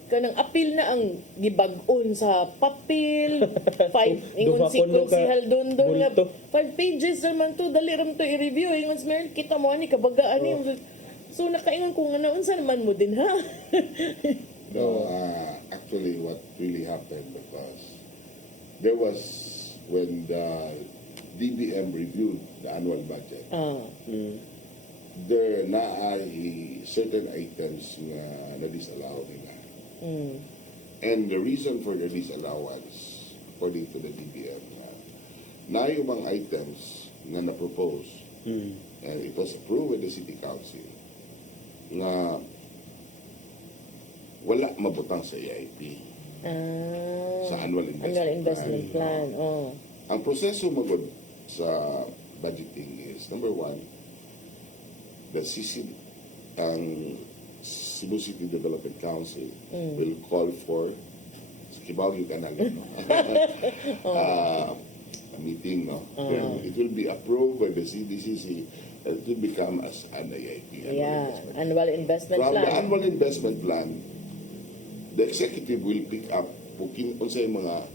kanang apil na ang gibag-on sa papel 5 ingon si Konsehal Dondon nga 5 pages naman to dali ram to i-review ingon si Mayor kita mo ani kabagaan ni so nakaingon ko nga naunsa naman mo din ha. No, actually what really happened because there was when the DBM reviewed the annual budget there na certain items na disallow nila. And the reason for the disallowance, according to the DBM, na yung mga items na na-propose, and it was approved with the City Council, na wala mabutang sa EIP, sa Annual Investment Plan. Ang proseso magod sa budgeting is, number one, the ang Cebu City Development Council will call for Kibawyo Canal a meeting, no? Then it will be approved by the CDCC and it will become as an IIP. Annual Investment From Plan. the Annual Investment Plan, the executive will pick up kung unsay mga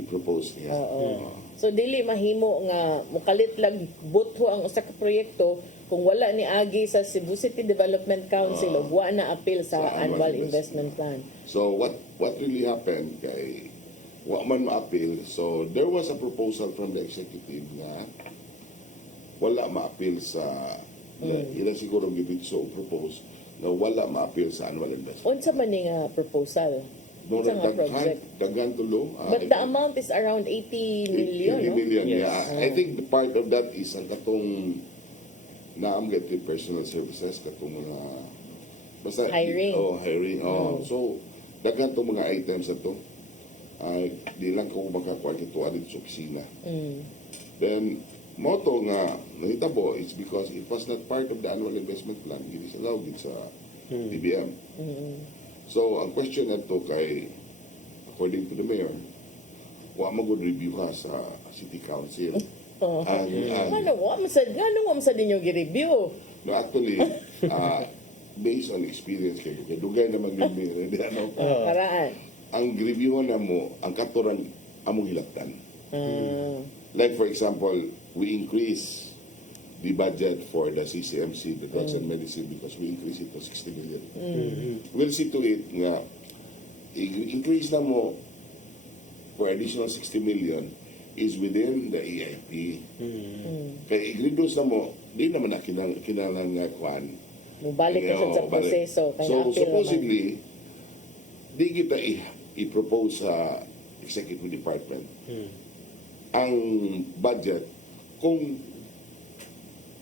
i-propose niya. So dili mahimo nga mukalit lang butho ang usa ka proyekto kung wala ni agi sa Cebu City Development Council o wa na appeal sa Annual Investment Plan. So what really happened kay wa man ma-appeal. So there was a proposal from the executive na wala ma-appeal sa ila siguro gibitso propose na wala ma-appeal sa Annual Investment. Unsa man ni nga proposal? No, Unsa nga project? daghan tulo. But the amount is around 80 million, 80 no? million, yeah. I think the part of that is ang katong naamgat with personal services katong mga basta hiring. Hiring. So daghan tong mga items na to. Di lang ko makakuha kito dito sa opisina. Then moto nga nahitabo is because it was not part of the annual investment plan. It is allowed sa DBM. So ang question na to kay according to the mayor, wa magud review ka sa city council. Oh. Ang- Ano wa masad ninyo gi-review? No, actually, based on experience kayo, kay dugay naman yun, ano, Karaan. ang review na mo, ang katuran, among hilaktan. Like for example, we increase the budget for the CCMC, the drugs and medicine, because we increase it to 60 million. We'll see to it nga, increase na mo for additional 60 million is within the EIP. Kaya i-reduce na mo, di naman na kinalang nga kwan. Mubalik ka siya sa proseso. Kaya So appeal supposedly, di kita i-propose sa executive department ang budget kung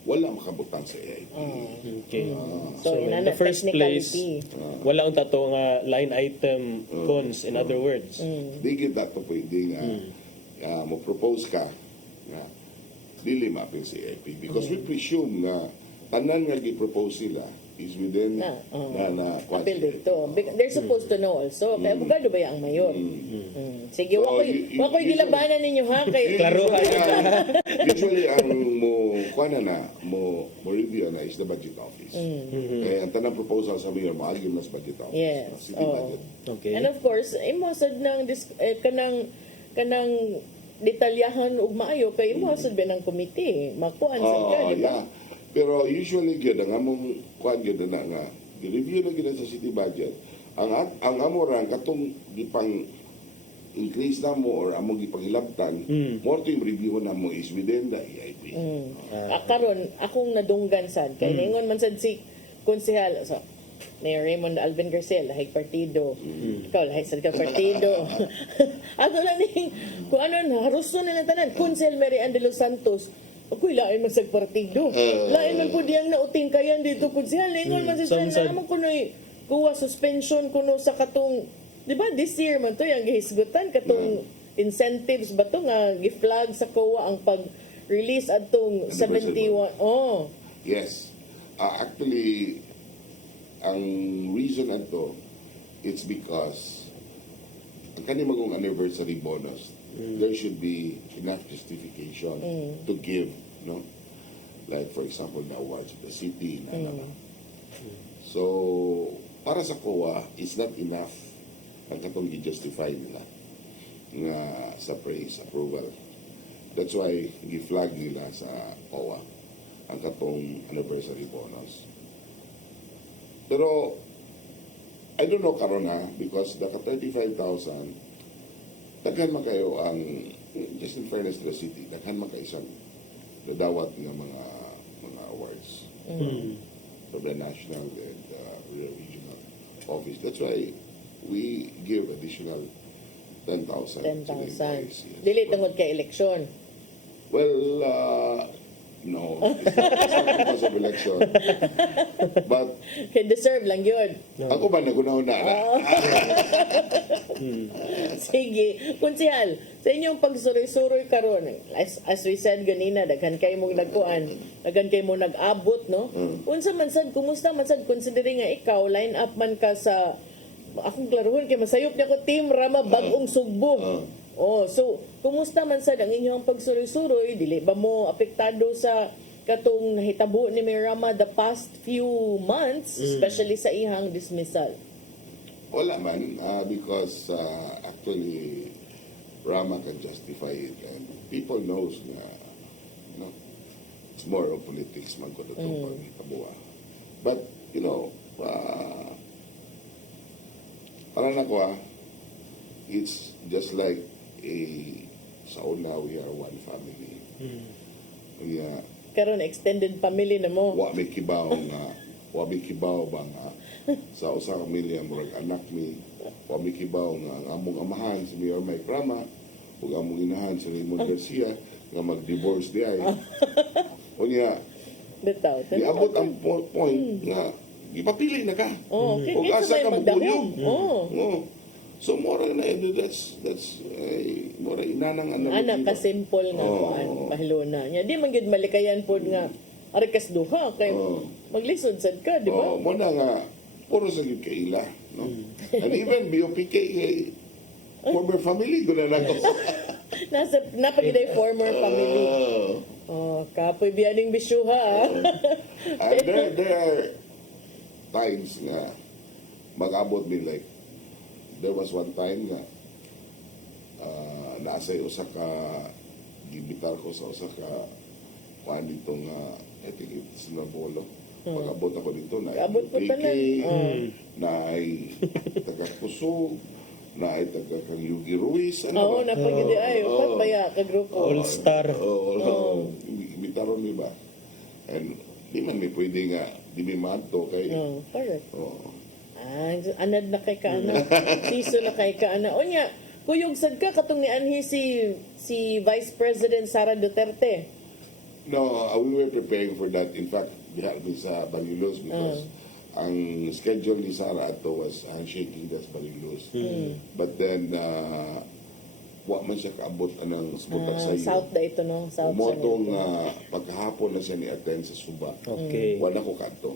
wala makabutang sa EIP. Okay. So, in inana, the first place, technicality. wala ang tato nga line item cons, in other words. Di kita to pwede nga mo-propose ka nga dili mapin sa EIP because we presume nga tanan nga gi-propose nila is within na appeal dito. They're supposed to know also. Kaya abogado ba yung mayor? Sige, So, wakoy gilabanan ninyo ha. Kay Usually, ang mo review na is the budget office. Kaya ang tanang proposal sa mayor, maagim na sa budget office. Yes. City budget. Okay. And of course, imosad ng kanang detalyahan ug maayo kay imosad ba ng committee. Makuan sa ka, di ba? Yeah. Pero usually gyud ang among kuan gyud na nga i-review na gyud sa city budget. Ang amo ra katong gipang increase na mo or among gipangilabtan, more to yung review na mo is within the EIP. Karon akong nadunggan sad kay ningon man sad si konsehal so Mayor Raymond Alvin Garcia, lahig partido. Ikaw, lahig sa partido. Ato na ning, kung ano na, haruso nila tanan. Kunsel Mary Ann de los Santos, ako'y lain man sa partido. Lain man po diyang nauting kayan dito, kunsel. Lingon man sa siya, naman ko na'y kuha suspension kuno sa katong, di ba, this year man to, yung gihisgutan, katong incentives ba to nga, giflag sa kuha ang pag-release at tong 71. Oh. Yes. Actually, ang reason ato, it's because ang kanimagong anniversary bonus, there should be enough justification to give, no? Like for example, the awards of the city. So, para sa COA, it's not enough ang katong i-justify nila nga sa praise, approval. That's why gi-flag nila sa COA ang katong anniversary bonus. Pero, I don't know karon ha, because the 35,000, daghan man kayo ang, just in fairness to the city, daghan man kayo isang nadawat ng mga awards from the national and regional office. That's why we give additional 10,000 to the employees. Yes. Dili tungod kay eleksyon. Well, no, it's not because of election. But, Kay deserve lang yun. ako ba nagunahon na? Sige. Kunsihal, sa inyong pagsuroy-suroy karon, as we said ganina, daghan kayo mong nagkuan, daghan kayo mong nag-abot, no? Unsa man sad, kumusta man sad, considering nga ikaw, line up man ka sa, akong klaruhon, kay masayop niya ko, Team Rama Bagong Sugbog. Oh, so, kumusta man sad ang inyong pagsuroy-suroy? Dili ba mo apektado sa katong nahitabo ni Mayor Rama the past few months, especially sa ihang dismissal? Wala man, because actually, Rama can justify it and people knows na, you know, it's more of politics man ko na itong pagkitabuha. But, you know, para na ko it's just like sa una, we are one family. Karon extended family na mo. Wa may kibaw ba nga sa usa ka pamilya murag anak mi, wa may kibaw nga ang among amahan si Mayor Mike Rama ug among inahan si Raymond Garcia nga mag-divorce di ay. Unya, Bitaw. iabot ang point nga ipapili na ka. Okay, Ug kaysa asa may ka magdahom. magduyog. So more na that's more inanang Anak ka simple nga kuan mahiluna niya. Di man gyud malikayan pod nga arikas duha kay maglisod sad ka, di ba? Mo na nga puro sa gyud kaila, no? And even BOPK former family ko na ako. Napagiday former family. Oh, kapoy biyaning bisyuha. And there are times nga mag-abot me like there was one time nga naasay usa ka gibitar ko sa usa ka kuan dito nga I think it's Nabolo. Pag-abot ako dito na Abot po tanan. na ay taga-Kusog, na ay taga Yugi Ruiz. Oo, napagidi ay. Upat ba ya ka grupo? All-star. Oo, imitaron mi ba? And di man may pwede nga, di may mato kay... Oo, correct. Oo. Anad na kay kaana. Siso na kay kaana. O niya, kuyog sad ka katong ni anhi si Vice President Sara Duterte. No, we were preparing for that. In fact, diha mi sa Balilos because ang schedule ni Sara ato was handshaking das Balilos. But then, wa man siya kaabot anang smutak sa iyo. South da ito, no? South Umotong pagkahapon na siya ni-attend sa Suba. Okay. Wala ko kanto.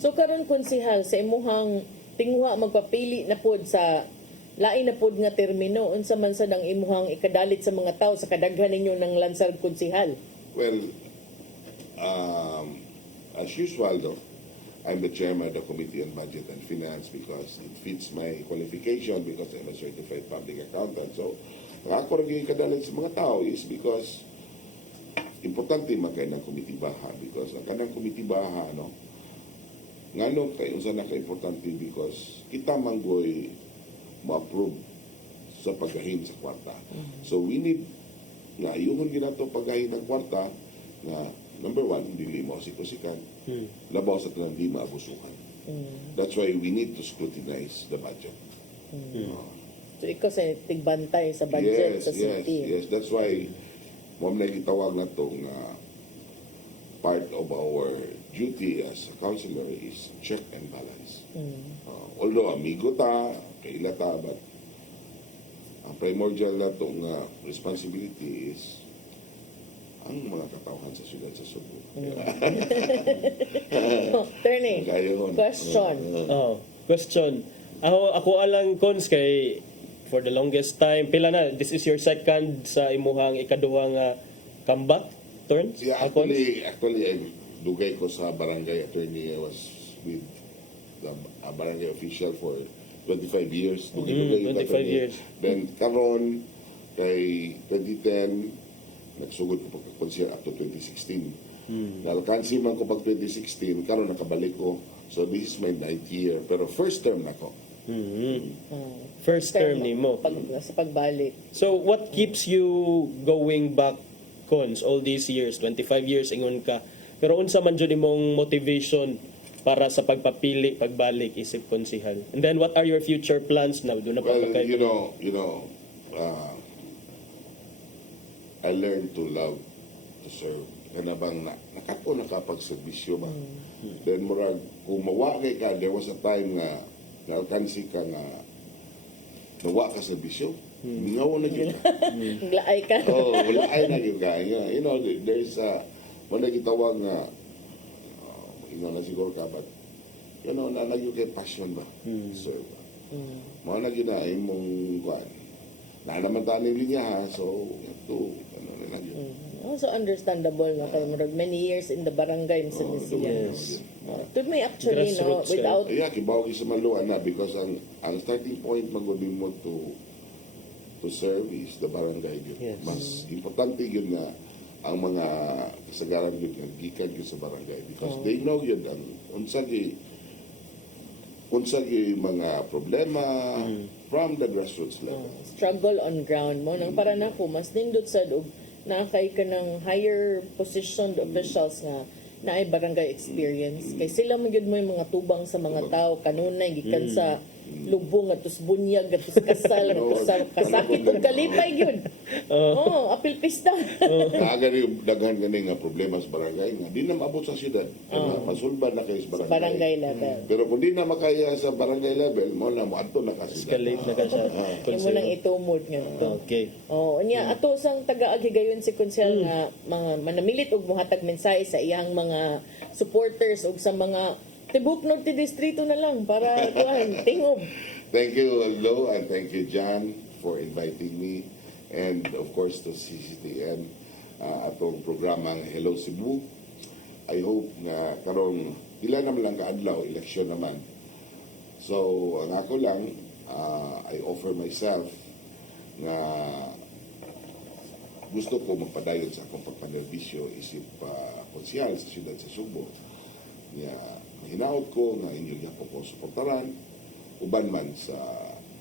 So karon konsihal sa imuhang tingwa magpapili na pod sa lain na pod nga termino unsa man sad ang imuhang ikadalit sa mga tao sa kadaghan ninyo ng lansad konsihal? Well, as usual though, I'm the chairman of the Committee on Budget and Finance because it fits my qualification because I'm a certified public accountant. So, ang ako rin kadalit sa mga tao is because importante magkain ng committee baha because ang kanang committee baha, no, ngano kay unsa na ka-importante because kita manggoy ma-approve sa paggahin sa kwarta. So we need nga ayuhon ginato paggahin ng kwarta nga number one, dili mo sikusikan. Labaw sa tanang di maabusuhan. That's why we need to scrutinize the budget. So ikaw sa tigbantay sa budget sa city. Yes. That's why mo na gitawag na to nga part of our duty as a councilor is check and balance. Although amigo ta, kaila ta, but ang primordial na itong responsibility is ang mga katauhan sa siyudad sa Cebu. Attorney, question. Question. Ako alang cons kay for the longest time pila na this is your second sa imuhang ikaduhang comeback turns? Yeah, actually I dugay ko sa barangay attorney. I was with the barangay official for 25 years. 25 years. Then karon kay 2010 nagsugod ko pagka-consider up to 2016. Nalkansi man ko pag 2016, karon nakabalik ko. So this is my 9th year. Pero first term na ko. First term ni mo. Sa pagbalik. So what keeps you going back cons all these years? 25 years ingon ka. Pero unsa man jud imong motivation para sa pagpapili, pagbalik isip konsihal? And then what are your future plans now? Doon na pa Well, you know, I learned to love to serve. Kana bang nakato nakapagserbisyo ba? Then murag kung mawa kay ka, there was a time nga naalkansi ka nga nawa ka serbisyo. Ngaw na gyud. Laay ka. Oh, wala ay na gyud ka. You know, there's wala gitawag nga na siguro ka, but you know, nagyo kay passion ba? Serve. Mao na gyud na imong kuan. Na naman tani linya, so to ano na gyud. Also understandable nga kay murag many years in the barangay sa Nisiya. Yes. To me actually no without Yeah, kibaw sa maluan na because ang starting point magubing mo to serve is the barangay gyud. Yes. Mas importante gyud nga ang mga kasagaran gyud nga gikan gyud sa barangay because they know gyud ang unsa gyud mga problema from the grassroots level. struggle on ground mo nang para nako mas nindot sad og naakay ka ng higher positioned officials nga naay barangay experience kay sila man gyud mo yung mga tubang sa mga tao kanunay gikan sa lubong atus bunyag atus kasal atus sa kasakit ug kalipay gyud. Apil pista. Naaga rin daghan gani nga problema sa barangay nga di na maabot sa syudad. Masulban na kayo sa Barangay level. Pero kung di na makaya sa barangay level, mo na mo adto na ka syudad. Escalate na ka siya. Imo nang itumod nga to. Okay. Nya ato sang taga-agigayon si Konsel nga mga manamilit og mohatag mensahe sa iyang mga supporters ug sa mga tibok norte distrito na lang para kuan tingob. Thank you, Lo, and thank you, John, for inviting me. And of course, to CCTN, atong programang Hello Cebu. I hope na karong ilan naman lang kaadlaw, eleksyon naman. So, ang ako lang, I offer myself na gusto ko magpadayon sa akong pagpanerbisyo isip konsyal sa siyudad sa Subo. Hinaot ko nga inyo niya ko suportaran uban man sa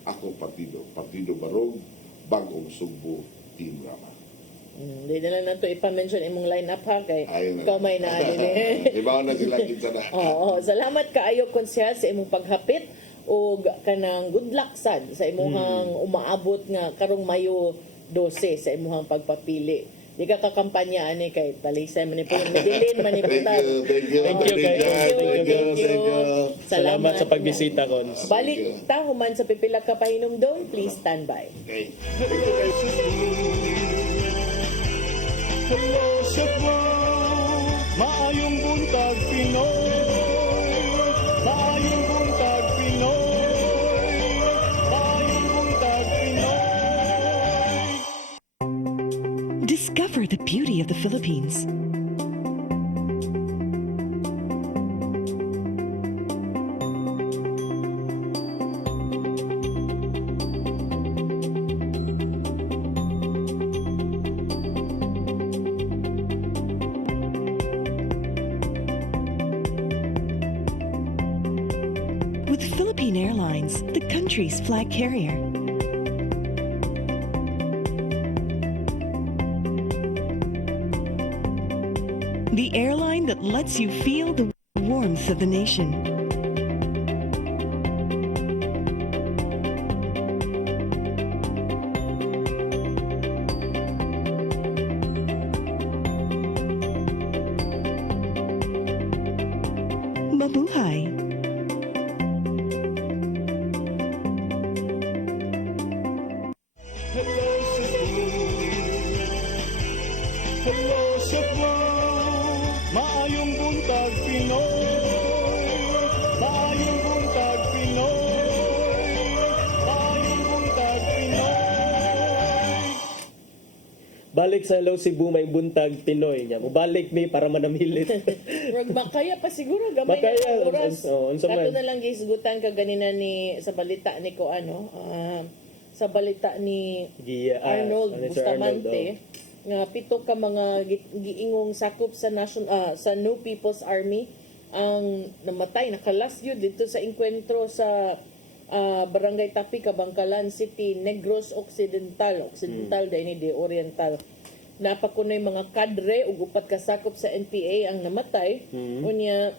ako Partido Barog, Bagong Subo, Team Rama. Hindi na lang nato ipa-mention imong line-up ha, kay Ayun na. kamay na din. Ibaw na sila kita na. Oo, salamat kaayo konsyal sa imong paghapit o kanang good luck sad sa imong umaabot nga karong Mayo 12 sa imong pagpapili. Di ka kakampanya ani kay talisay man ni po medilin man ni putan. Thank you. Thank you. Salamat sa pagbisita ko. Balik ta human sa pipila ka pahinumdom, please stand by. Okay. Hello Cebu, maayong buntag Pinoy, maayong buntag Pinoy, maayong buntag Pinoy. Discover the beauty of the Philippines. With Philippine Airlines, the country's flag carrier. The airline that lets you feel the warmth of the nation. Mabuhay! Hello Cebu, hello Cebu, maayong buntag Pinoy, maayong buntag Pinoy, maayong buntag Pinoy. Balik sa Hello Cebu, may buntag Pinoy niya. Mubalik mi para manamilit. Rog makaya pa siguro gamay Makaya, na ang oras. unsa man. Kato na lang gisgutan ka ganina ni sa balita ni ko sa balita ni Arnold Sir Bustamante nga pito ka mga giingong sakop sa sa No People's Army ang namatay nakalas yun dito sa enkwentro sa Barangay Tapi, Kabangkalan City, Negros Occidental dahil di Oriental. Napakunay mga kadre ug upat ka sakop sa NPA ang namatay. Unya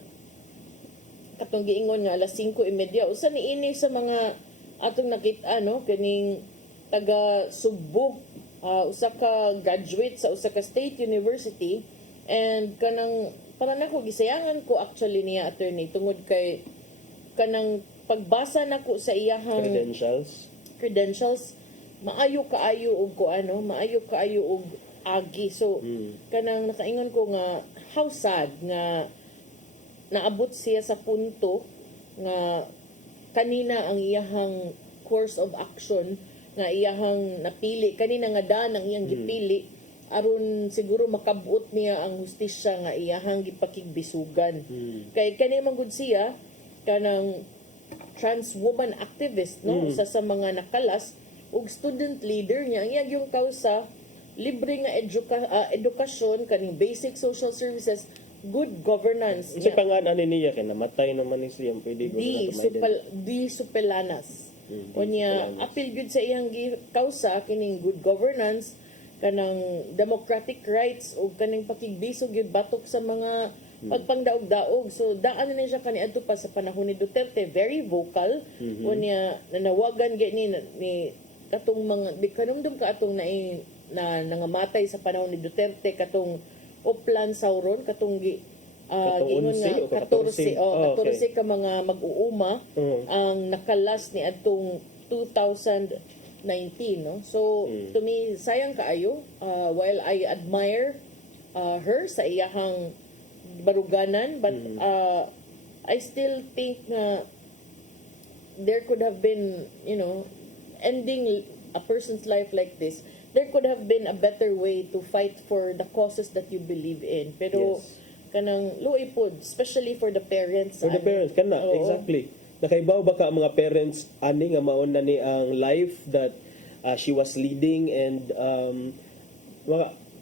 katong giingon nga alas 5:30 usa niini sa mga atong nakita kaning taga Subo, usa ka graduate sa usa ka state university, and kanang para nako gisayangan ko actually niya attorney tungod kay kanang pagbasa nako sa iyahang credentials maayo kaayo og maayo kaayo og agi. So kanang nakaingon ko nga how sad nga naabot siya sa punto nga kanina ang iyahang course of action nga iyahang napili kanina nga daan ang iyang gipili aron siguro makabuot niya ang hustisya nga iyahang gipakigbisugan. Kay kani man gud siya kanang trans woman activist usa sa mga nakalas ug student leader niya ang iyang yung kausa libre nga edukasyon kaning basic social services, good governance. Sa pangalan niya kay namatay naman ni siya pwede ko Di Supelanas. Unya apil gud sa iyang kausa kining good governance kanang democratic rights o kaning pakigbisog gyud batok sa mga pagpangdaog-daog. So daan na siya kaniadto pa sa panahon ni Duterte, very vocal. Unya nanawagan gani ni katong mga di kanumdum ka atong na nangamatay sa panahon ni Duterte katong Oplan Sauron katong giingon nga 14 ka mga mag-uuma ang nakalas ni atong 2019 so to me sayang kaayo while I admire her sa iyahang baruganan but I still think na there could have been, ending a person's life like this, there could have been a better way to fight for the causes that you believe in. Pero kanang luoy pod, especially for the parents. For the parents, kana, Oo. exactly. Nakaibaw ba ka ang mga parents ani nga maon na ni ang life that she was leading, and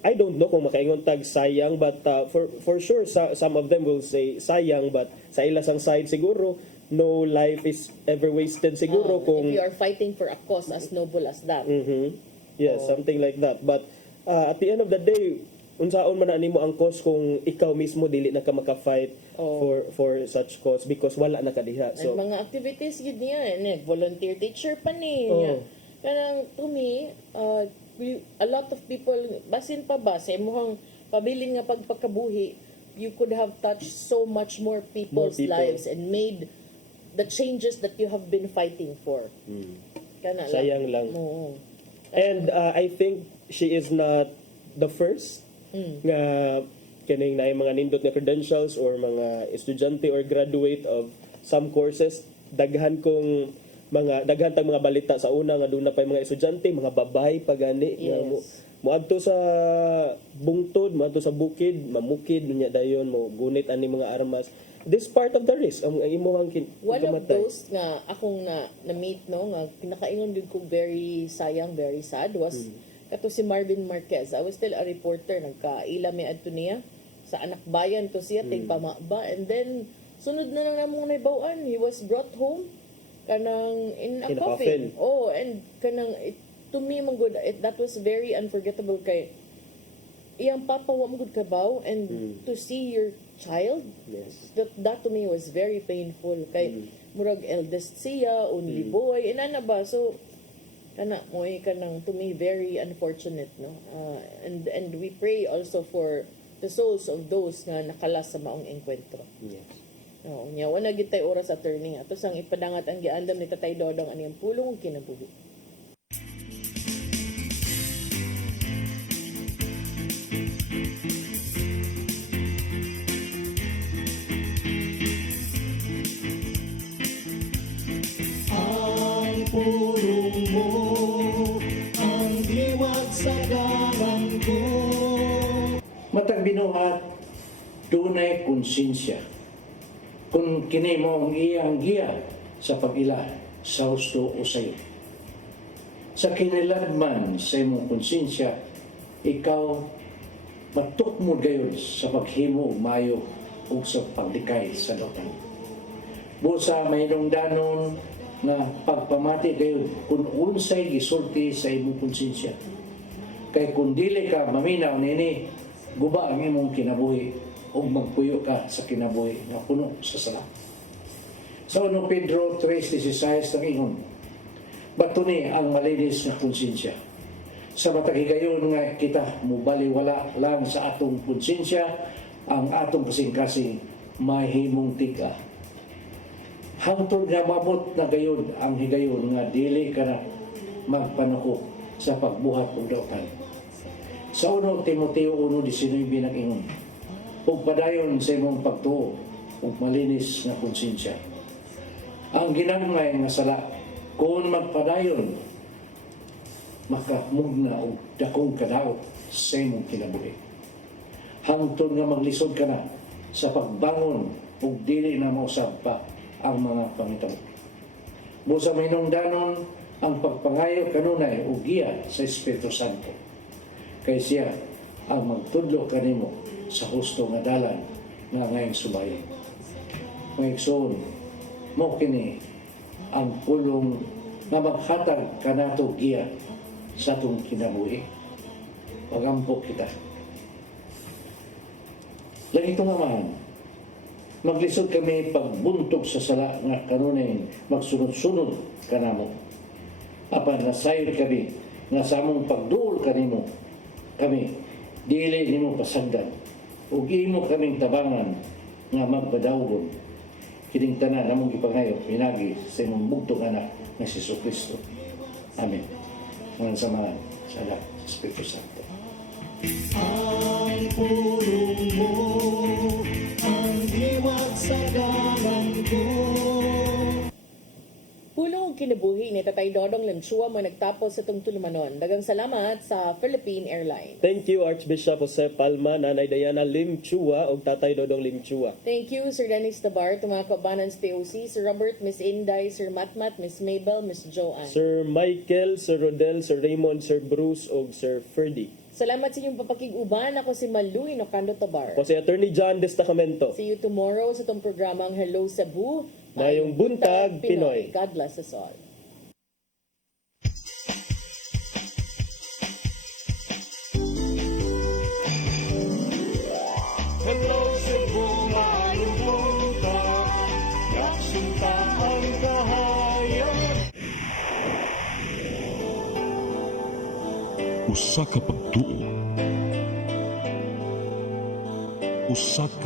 I don't know kung makaingon tag sayang, but for sure some of them will say sayang, but sa ilasang side siguro no life is ever wasted siguro kung If you are fighting for a cause as noble as that. yes, something like that. But at the end of the day, unsaon man na nimo ang cause kung ikaw mismo dili na ka maka-fight for such cause because wala na ka diha. So, So mga activities yun niya, volunteer teacher pa ni. Oo. Kanang to me, a lot of people, basin pa ba, sa imuhang pabilin nga pagpakabuhi, you could have touched so much more people's people. lives and made the changes that you have been fighting for. Kana sayang lang. Oo. And I think she is not the first nga kining na mga nindot na credentials or mga estudyante or graduate of some courses. Daghan tag mga balita sa una nga doon na pa mga estudyante, mga babay pagani nga moadto sa bungtod, moadto sa bukid, mamukid niya dayon mo gunit ani mga armas. This part of the risk ang imong One of those nga akong na-meet nga pinakaingon din ko very sayang, very sad was kato si Marvin Marquez. I was still a reporter, nagkaila may adto niya sa anak bayan to siya tigpamaba, and then sunod na lang namong naibawaan, he was brought home kanang in a coffin. Oh, and kanang to me man good, that was very unforgettable kay iyang papa wa man good kabaw, and to see your child, that to me was very painful kay murag eldest siya, only boy, inana ba, so kana moy kanang to me very unfortunate, no. And we pray also for the souls of those nga nakalas sa maong engkwentro. Oo, nya wala gid tay oras attorney ato sang ipadangat ang giandam ni Tatay Dodong ani ang pulong ug kinabuhi. Ang pulong mo, ang diwat sa garang ko. Matag binuhat, dunay konsensya. Kung kini mo ang iyang giya sa pag-ila sa husto o sayo. Sa kiniladman sa imong konsensya, ikaw matukmod gayon sa paghimo og maayo o sa pagdikay sa lautan. Busa may danon na pagpamati gayon kung unsay gisulti sa imong konsensya. Kay kung dili ka maminaw nini, guba ang imong kinabuhi o magpuyo ka sa kinabuhi na puno sa sala. Sa 1 Pedro 3:16 nangingon, batuni ang malinis na konsensya. Sa matag higayon nga kita mubaliwala lang sa atong konsensya, ang atong kasing-kasing mahimong tiga. Hangtod nga mabot na gayon ang higayon nga dili ka na magpanuko sa pagbuhat o dautan. Sa 1 Timoteo 1:19 nag-ingon, ug padayon sa imong pagtuo ug malinis na konsensya. Ang ginagmay nga sala, kung magpadayon, makamugna og dakong kadaot sa imong kinabuhi. Hangtod nga maglisod ka na sa pagbangon ug dili na mausab pa ang mga pangitabo. Busa mainungdanon ang pagpangayo kanunay o giya sa Espiritu Santo. Kay siya ang magtudlo kanimo sa husto nga dalan nga ngayong subayon. Mga igsoon, mo kini ang pulong nga maghatag kanato giya sa atong kinabuhi. Pagampok kita. Lagi ito naman, maglisod kami pagbuntog sa sala nga kanunay magsunod-sunod kanamo. Apan nasayod kami nga sa among pagduol kanimo kami dili nimo pasagdan ug imo kaming tabangan nga magpadawgon kining tanan namong gipangayo pinagi sa imong bugtong anak nga si Jesucristo. Amen. Ngan samahan sa anak sa Espiritu Santo. Ang pulong mo, ang diwat sa garang ko. gibuhi ni Tatay Dodong Limchua mo nagtapos sa itong tulumanon. Dagang salamat sa Philippine Airlines. Thank you Archbishop Jose Palma, Nanay Diana Lim Chua ug Tatay Dodong Lim Chua. Thank you, Sir Dennis Tabar, mga kabanan sa TOC, Sir Robert, Miss Inday, Sir Matmat, Miss Mabel, Miss Joanne. Sir Michael, Sir Rodel, Sir Raymond, Sir Bruce ug Sir Ferdy. Salamat sa inyong papakig-uban. Ako si Maluy Nocando Tabar. Ako si Attorney John Destacamento. See you tomorrow sa itong programang Hello Cebu. Mayong buntag, Pinoy. God bless us all. Hello Cebu, mayong buntag, yaksinta ang kahayag. Usa ka pagtuo. Usa ka